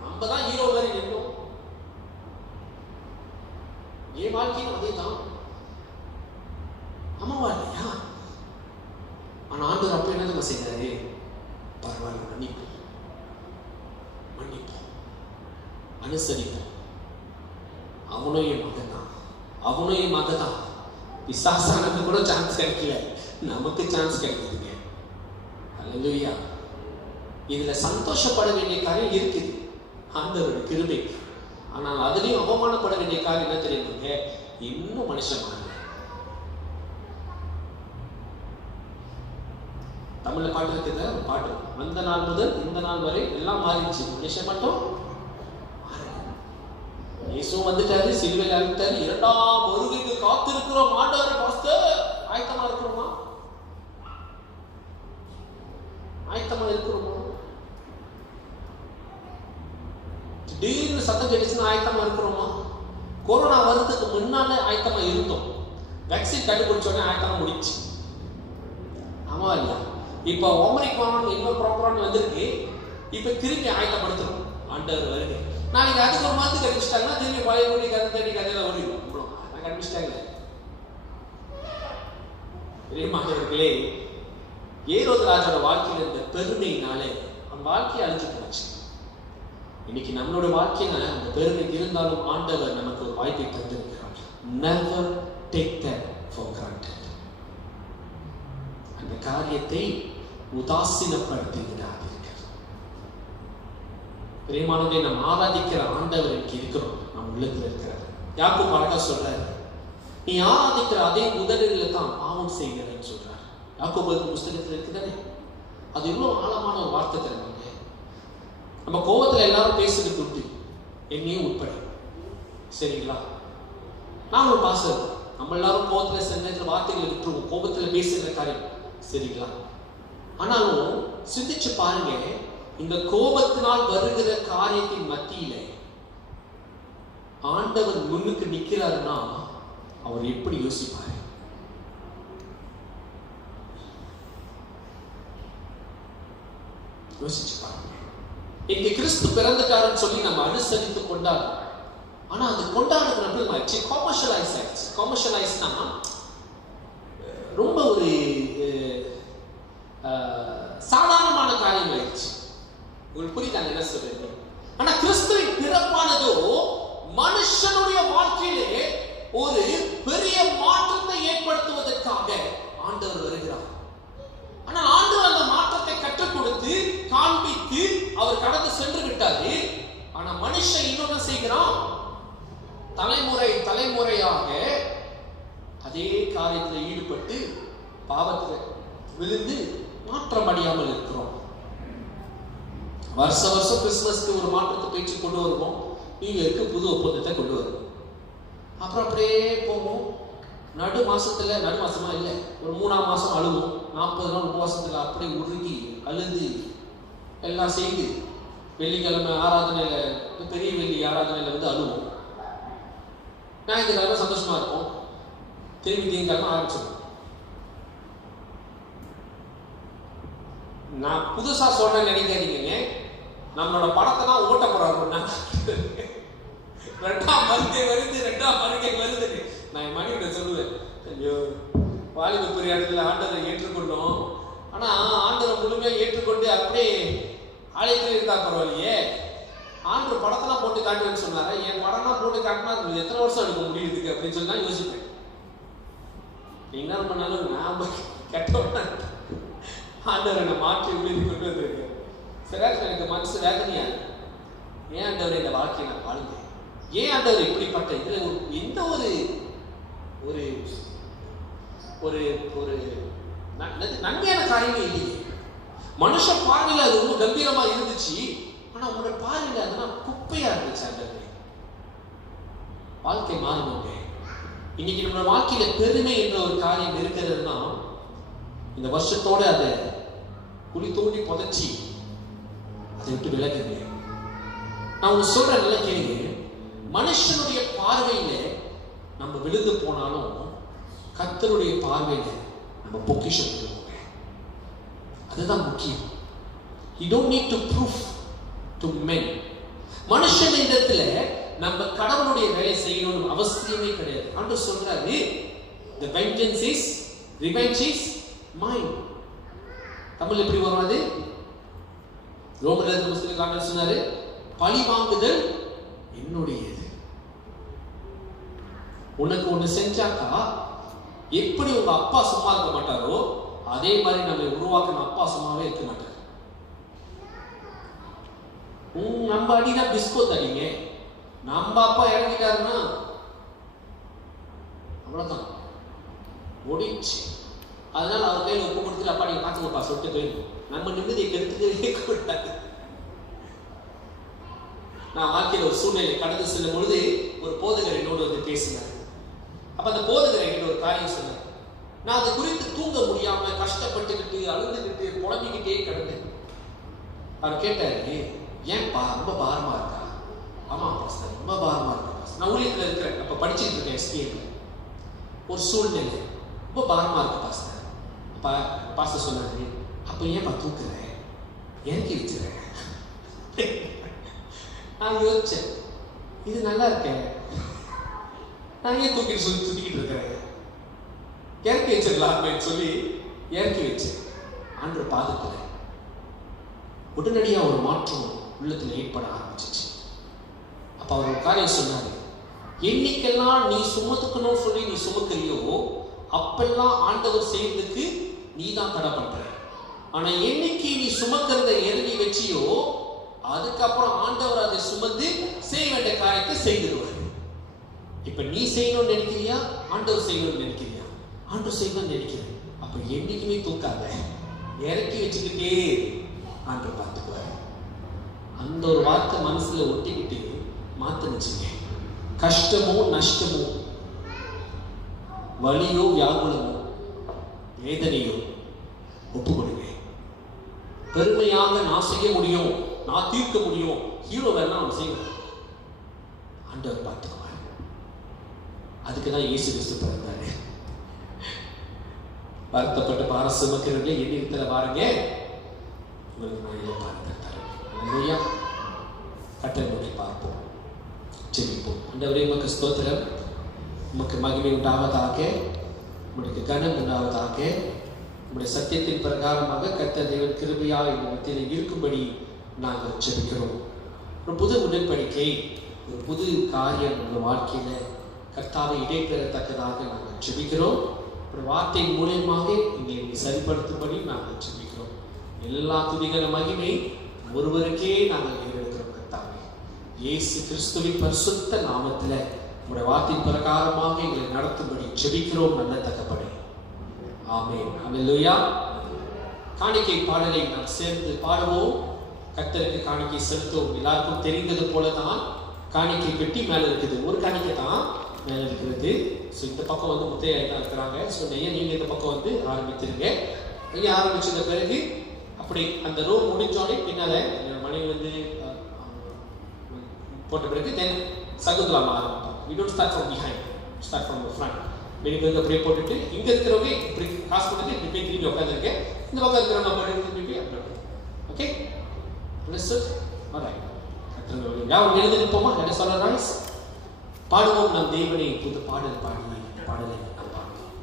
நம்ம தான் ஹீரோ மாதிரி நின்றோம். என் வாழ்க்கையும் அதே தான். ஆமாவா இல்லையா? ஆனா ஆண்டவர் அப்ப என்ன நம்ம செய்தாரு? பரவாயில்ல, மன்னிப்போம், அனுசரிப்போம். அவனும் என் மகன் தான், அவனும் என் மகன் தான். பிசாசானது கூட சான்ஸ் கிடைக்கல, நமக்கு சான்ஸ் கிடைக்குதுங்க. அல்லேலூயா. இதுல சந்தோஷப்பட வேண்டிய காரியம் இருக்குது, ஆண்டவருடைய கிருபை. ஆனால் அதுலயும் அவமானப்பட வேண்டிய காரியம் என்ன தெரியுமாங்க? இன்னும் மனுஷன் மாறல. தமிழ்ல பாட்டு இருக்குது, ஒரு பாட்டு, அந்த நாள் முதல் இந்த நாள் வரை எல்லாம் மாறிடுச்சு, மனுஷன் மட்டும் இயேசு வந்துட்டாரு, சிலுவையில் அழைத்தாரு, இரண்டாம் வருகைக்கு காத்திருக்கிறோம். ஆண்டவர் பாஸ்டர் ஆயத்தமா இருக்கிறோமா? ஆயத்தமா இருக்கிறோமா? திடீர்னு சத்தம் கேட்டுச்சுன்னா ஆயத்தமா இருக்கிறோமா? கொரோனா வருதுக்கு முன்னால ஆயத்தமா இருந்தோம், வேக்சின் கண்டுபிடிச்ச உடனே ஆயத்தமா முடிச்சு. ஆமா இல்லையா? இப்ப ஒமரிக்கான் இன்னொரு ப்ராப்பரான வந்திருக்கு, இப்ப திரும்பி ஆயத்தப்படுத்துறோம். ஆண்டவர் வருகை. நாளைக்கு அதுக்கு ஒரு மருந்து கண்டுபிடிச்சிட்டாங்கன்னா திரும்பி பழைய மொழி கதை தேடி கதையில ஓடிடும். கண்டுபிடிச்சிட்டாங்க. பிரியமானவர்களே, ஏரோது ராஜோட வாழ்க்கையில் இருந்த பெருமையினாலே அந்த வாழ்க்கையை அழிஞ்சு போச்சு. இன்னைக்கு நம்மளோட வாழ்க்கையில அந்த பெருமை இருந்தாலும் ஆண்டவர் நமக்கு ஒரு வாய்ப்பை தந்திருக்கிறார். Never take that for granted. அந்த காரியத்தை உதாசீனப்படுத்தி விடாதீர்கள். பிரியமானவர்களே, நாம் ஆராதிக்கிற ஆண்டவர் இன்னைக்கு இருக்கிறோம், நம் உள்ளத்தில் இருக்கிறார். யாக்கோபு அழகா சொல்றாரு, நீ ஆராதிக்கிற அதே உதடுல தான் பாவம் செய்கிறேன்னு சொல்றாரு. யாக்கோபு புஸ்தகத்தில் இருக்குதானே? அது எவ்வளவு ஆழமான ஒரு வார்த்தை தெரியுமாங்க. நம்ம கோபத்துல எல்லாரும் பேசுறது உண்டு, என்னையும் உட்பட. சரிங்களா? நான் ஒரு பாசம், நம்ம எல்லாரும் கோபத்துல சில நேரத்தில் வார்த்தைகளை விட்டுருவோம், கோபத்துல பேசுகிற காரியம். சரிங்களா? ஆனாலும் சிந்திச்சு பாருங்க, இந்த கோபத்தினால் வருகிற காரியத்தின் மத்தியில ஆண்டவர் முன்னுக்கு நிக்கிறாருன்னா அவர் எப்படி யோசிப்பாரு? யோசிச்சு பாருங்க. இங்க கிறிஸ்து பிறந்துட்டாருன்னு சொல்லி நம்ம அனுசரித்து கொண்டாடுறோம். ஆனா அது கொண்டாடுறது காமர்ஷியலைஸ் ஆயிடுச்சு. காமர்ஷியலைஸ்னா ரொம்ப ஒரு சாதாரணமான காரியம் ஆயிடுச்சு. உங்களுக்கு புரியுதாங்க என்ன சொல்றேன்? ஆனா கிறிஸ்துவின் பிறப்பானதோ மனுஷனுடைய வாழ்க்கையிலே ஒரு பெரிய மாற்றத்தை ஏற்படுத்துவதற்காக ஆண்டவர் வருகிறார். ஆனா ஆண்டவர் அந்த மாற்றத்தை கற்றுக் கொடுத்து காண்பித்து அவர் கடந்து சென்று விட்டாரு. ஆனா மனுஷன் இன்னொன்னு செய்கிறான், தலைமுறை தலைமுறையாக அதே காரியத்தில் ஈடுபட்டு பாவத்தில் விழுந்து மாற்றம் அடையாமல் இருக்கிறோம். வருஷம் வருஷம் கிறிஸ்துமஸ்க்கு ஒரு மாற்றத்தை பேச்சு கொண்டு வருவோம், நியூ இயர்க்கு புது ஒப்பந்தத்தை கொண்டு வருவோம். அப்புறம் அப்படியே போவோம். நடு மாசமா இல்லை, ஒரு 3ஆம் மாசம் அழுவோம். 40 நாள் உபவாசத்துல அப்படியே உருகி அழுது எல்லாம் செய்து வெள்ளிக்கிழமை ஆராதனையில, பெரிய வெள்ளி ஆராதனையில வந்து அழுவோம். ஞாயிற்றுக்கிழமை சந்தோஷமா இருக்கும், திரும்பி திங்கக்கிழமை ஆரம்பிச்சிடும். நான் புதுசா சொல்றேன்னு நினைக்காதீங்க, நம்மளோட படத்தை தான் ஓட்ட போறாரு. 2ஆம் வருகை வருது. நான் என் மனைவிட சொல்லுவேன், ஐயோ வாலிப பெரிய இடத்துல ஆண்டவரை ஏற்றுக்கொண்டோம், ஆனா ஆண்டவரை முழுமையாக ஏற்றுக்கொண்டு அப்படியே ஆலயத்தில் இருந்தா பரவாயில்லையே, ஆண்டவர் படத்தெல்லாம் போட்டு காட்டுவேன்னு சொன்னாரா? என் படம்லாம் போட்டு காட்டினா எத்தனை வருஷம் எடுக்க முடியுதுக்கு அப்படின்னு சொல்லி தான் யோசிப்பேன். நீங்க என்ன பண்ணாலும் நான் கெட்டவன், ஆண்டவர் என்னை மாற்றி உள்ளிட்டு கொண்டு வந்திருக்கேன். சில நேரத்தில் எனக்கு மனசு வேதனையா இருக்கு. ஏன் ஆண்டவர் இந்த வாழ்க்கையை நான் வாழ்ந்தேன்? ஏன் ஆண்டவர் இப்படிப்பட்ட இதுல எந்த ஒரு ஒரு ஒரு ஒரு நன்மையான காரியமே இல்லையே. மனுஷ பார்வையில் அது ரொம்ப கம்பீரமா இருந்துச்சு, ஆனா உங்களோட பார்வையில் அதெல்லாம் குப்பையா இருந்துச்சு. ஆண்டவர் வாழ்க்கை மாறணுங்க. இன்னைக்கு நம்மளோட வாழ்க்கையில பெருமை என்ற ஒரு காரியம் இருக்கிறதுனா இந்த வருஷத்தோட அதை குழி தோண்டி புதைச்சி அதை விட்டு விலகுங்க. நான் உங்க சொல்ற நிலை கேளுங்க. மனுஷனுடைய பார்வையில நம்ம விழுந்து போனாலும் கர்த்தருடைய பார்வையில நம்ம பொக்கிஷம் விழுவோங்க. அதுதான் முக்கியம். You don't need to prove to men. மனுஷன் இடத்துல நம்ம கடவுளுடைய வேலை செய்யணும்னு அவசியமே கிடையாது. ஆண்டவர் சொல்றாரு, the vengeance is, revenge is mine. Tamil எப்படி வரும்? அது ரோமர் புத்தகத்தில் சொன்னாரு, பழி வாங்குதல் என்னுடையது. உனக்கு ஒண்ணு செஞ்சாக்கா எப்படி உங்க அப்பா சும்மா இருக்க மாட்டாரோ அதே மாதிரி நம்ம உருவாக்கின அப்பா சும்மாவே இருக்க மாட்டார். நம்ம அடினா பிஸ்கோத் அடிங்க, நம்ம அப்பா இறங்கிட்டாருன்னா அவ்வளவுதான் ஓடிச்சு. அதனால அவர் கையில் ஒப்பு கொடுத்துட்டு அப்பா நீங்க காத்துங்கப்பா சொல்லிட்டு போயிடும். நம்ம நிம்மதியை கெடுத்துக்கவே கூடாது. நான் வாழ்க்கையில் ஒரு சூழ்நிலை கடந்து செல்லும் பொழுது ஒரு போதகர் என்னோடு வந்து பேசினார். அப்ப அந்த போதகர் என்கிட்ட ஒரு காரியம் சொன்னார். நான் அதை குறித்து தூங்க முடியாம கஷ்டப்பட்டுக்கிட்டு அழுதுகிட்டு புலம்பிக்கிட்டே கிடந்தேன். அவர் கேட்டாரு, ஏன்பா ரொம்ப பாரமா இருக்கா? ஆமா பாஸ்டர், ரொம்ப பாரமா இருக்கா. நான் ஊழியத்தில் இருக்கிறேன், அப்ப படிச்சுட்டு இருக்கேன் எஸ்பிஏல. ஒரு சூழ்நிலை ரொம்ப பாரமா இருக்கு பாஸ்டர். அப்ப பாஸ்டர் சொன்னாரு, அப்ப ஏன்பா தூக்குறேன், இறக்கி வச்சுறேன். நான் யோசிச்சேன், இது நல்லா இருக்கேன், நான் ஏன் தூக்கிட்டு சுத்திக்கிட்டு இருக்கிறேன், இறக்கி வச்சிடலாம் சொல்லி இறக்கி வச்சேன். ஆண்டவர் பாதத்துல உடனடியா ஒரு மாற்றம் உள்ளத்துல ஏற்பட ஆரம்பிச்சிச்சு. அப்ப அவர் ஒரு காரியம் சொன்னாரு, என்னைக்கெல்லாம் நீ சுமத்துக்கணும் சொல்லி நீ சுமக்கிறியோ அப்பெல்லாம் ஆண்டவர் செய்யறதுக்கு நீ தான் தடை பண்ற. ஆனா என்னைக்கு நீ சுமக்கிறத இறங்கி வச்சியோ அதுக்கப்புறம் ஆண்டவர் அதை சுமந்து செய்ய வேண்டிய காரியத்தை செய்திருவார். இப்ப நீ செய்யணும்னு நினைக்கிறியா, ஆண்டவர் செய்யணும்னு நினைக்கிறியா? ஆண்டவர் செய்யணும்னு நினைக்கிறேன். அப்ப என்னைக்குமே தூக்காத, இறக்கி வச்சுக்கிட்டே ஆண்டவர் பார்த்துக்குவார். அந்த ஒரு வார்த்தை மனசுல ஒட்டிக்கிட்டு மாத்தனுச்சுங்க. கஷ்டமோ நஷ்டமோ வலியோ வியாகுலமோ வேதனையோ ஒப்பு கொடுங்க. பெருமையாக நான் செய்ய முடியும், நான் தீர்க்க முடியும், ஹீரோ வேணா அவன் செய்வேன், ஆண்டவர் பார்த்துக்குவார். அதுக்குதான் இயேசு கிறிஸ்து பிறந்தாரு. வருத்தப்பட்ட பார சுமக்கிறவர்களே என் இடத்துல பாருங்க, உங்களுக்கு நான் இதை பார்த்து தரேன். கட்டளை நோக்கி பார்ப்போம், ஜெபிப்போம். ஆண்டவரே உமக்கு ஸ்தோத்திரம், உமக்கு மகிமை உண்டாவதாக, உமக்கு கனம் உண்டாவதாக. உம்முடைய சத்தியத்தின் பிரகாரமாக கர்த்தர் தேவன் கிருபையாக இந்த மத்தியில் இருக்கும்படி நாங்கள் ஜெபிக்கிறோம். ஒரு புது உடன்படிக்கை, ஒரு புது காரியம் உங்கள் வாழ்க்கையில கர்த்தாவை இடைபெறத்தக்கதாக நாங்கள் ஜெபிக்கிறோம். ஒரு வார்த்தை மூலியமாக இங்கே சரிப்படுத்தும்படி நாங்கள் ஜெபிக்கிறோம். எல்லா துதிகர மகிமை ஒருவருக்கே நாங்கள் ஏறெடுக்கிறோம். கர்த்தாவே இயேசு கிறிஸ்துவின் பரிசுத்த நாமத்தில் உங்களுடைய வார்த்தையின் பிரகாரமாக எங்களை நடத்தும்படி ஜெபிக்கிறோம். நல்ல தகப்பனே, ஆமென். ஹல்லேலூயா. காணிக்கை பாடலை நாம் சேர்ந்து பாடுவோம். கர்த்தருக்கு காணிக்கை செலுத்துவோம். எல்லாருக்கும் தெரிந்தது போலதான் காணிக்கை பெட்டி மேல இருக்குது. ஒரு காணிக்கை தான் மேல இருக்கிறது. ஸோ இந்த பக்கம் வந்து முத்தையாய் தான் இருக்கிறாங்க. ஸோ நீங்க இந்த பக்கம் வந்து ஆரம்பித்திருங்க. நீங்க ஆரம்பிச்சத பிறகு அப்படி அந்த ரூம் முடிஞ்சோடனே பின்னால மனைவி வந்து போட்ட பிறகு தென் சகுந்தலாம் ஆரம்பிப்பாங்க. We don't start from behind, start from the front. வெளியே வந்து அப்படியே போட்டுட்டு இங்க இருக்கிறவங்க இப்படி காசு கொடுத்து இப்படி போய் திரும்பி உட்காந்துருக்க, இந்த பக்கம் இருக்கிறவங்க அப்படி திரும்பி அப்படி. ஓகே, யாரும் எழுதி நிற்போமா? என்ன சொல்ல ராய்ஸ் பாடுவோம். நம் தேவனை புது பாடல் பாடி பாடலை நாம் பாடுவோம்.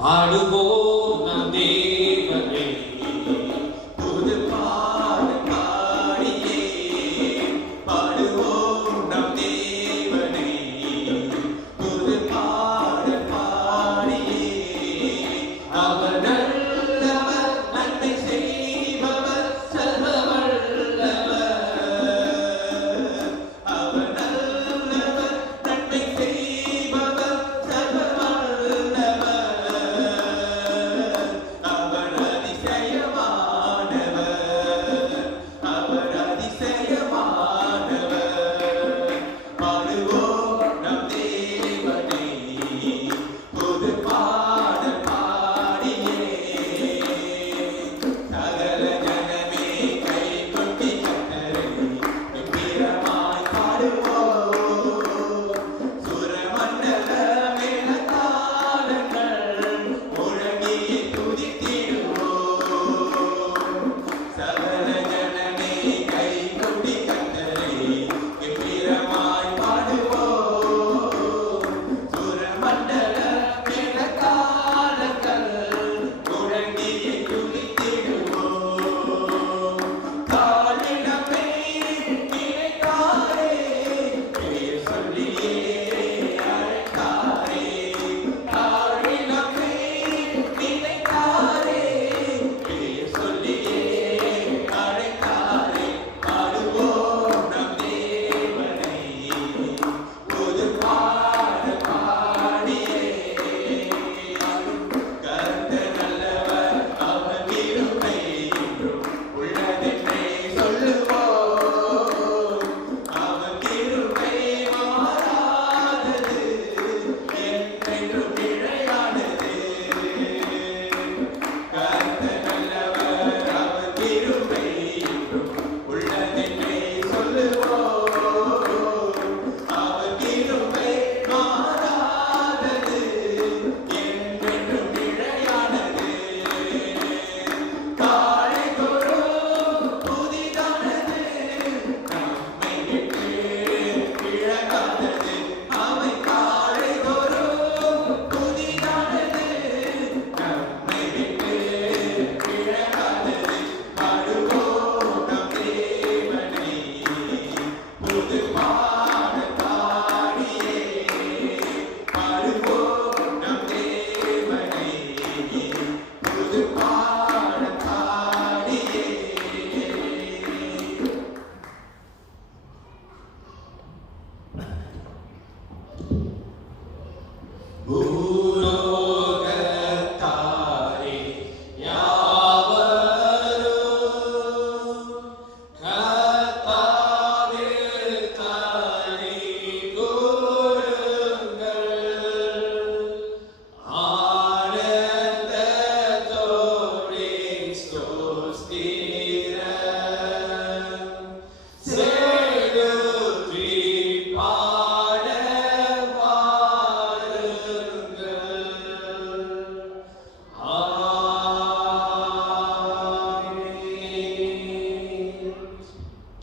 பாடுவோம் நம் தேவனை புது பாடல் பாடியே, பாடுவோம் நம் தேவனை புது பாடல் பாடியே. அவர் நல்லவர், நன்மை செய்பவர், செல்பவர்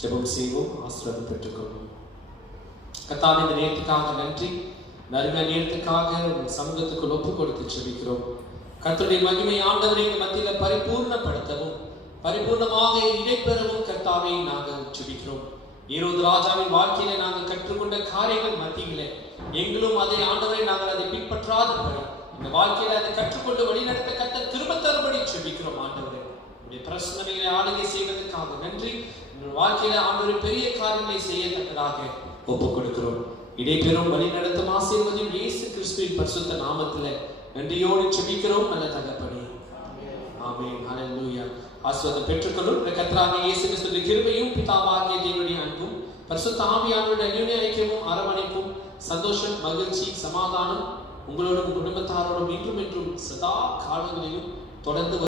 ஜெபம் செய்வோம். ஆசீர்வாதம் பெற்றுக்கொள்வோம். கர்த்தாவே, இந்த நேரத்துக்காக நன்றி. நறுமையான நேரத்துக்காக சமூகத்துக்குள் ஒப்பு கொடுத்து ஜெபிக்கிறோம். கர்த்தருடைய மகிமை ஆண்டவரை மத்தியில பரிபூர்ணப்படுத்தவும் பரிபூர்ணமாக இடைபெறவும் கர்த்தாவை நாங்கள் ஜெபிக்கிறோம். ஈரோது ராஜாவின் வாழ்க்கையில நாங்கள் கற்றுக்கொண்ட காரியங்கள் மத்தியிலே எங்களும் அதை ஆண்டவரை நாங்கள் அதை பின்பற்றாதபடி இந்த வாழ்க்கையில அதை கற்றுக்கொண்டு வழிநடத்த கர்த்தர் திரும்ப தரும்படி ஜெபிக்கிறோம். ஆண்டவரே, உடைய பிரசன்னங்களை ஆளுகை செய்வதற்காக நன்றி. உங்கள் வாழ்க்கையில ஆண்டவரை பெரிய காரியங்களை செய்யத்தக்கதாக ஒப்பு கொடுக்கிறோம். இடைபெறும் வழி நடத்தும் ஆசீர்வதியும் இயேசு கிறிஸ்துவின் பரிசுத்த நாமத்தில நன்றியோடு ஜெபிக்கிறோம். நல்ல தகப்பனே, ஆமென். ஹல்லேலூயா. ஆசீர்வாதம் பெற்றுக்கொள்ளும். கர்த்தராகிய இயேசு கிறிஸ்துவின் கிருபையும் பிதாவாகிய தேவனுடைய அன்பும் பரிசுத்த ஆவியானவருடைய அந்யோன்ய ஐக்கியமும் அரவணைப்பும் சந்தோஷம், மகிழ்ச்சி, சமாதானம் உங்களோடும் குடும்பத்தாரோடும் இன்றும் என்றும் சதா காலங்களிலும் தொடர்ந்து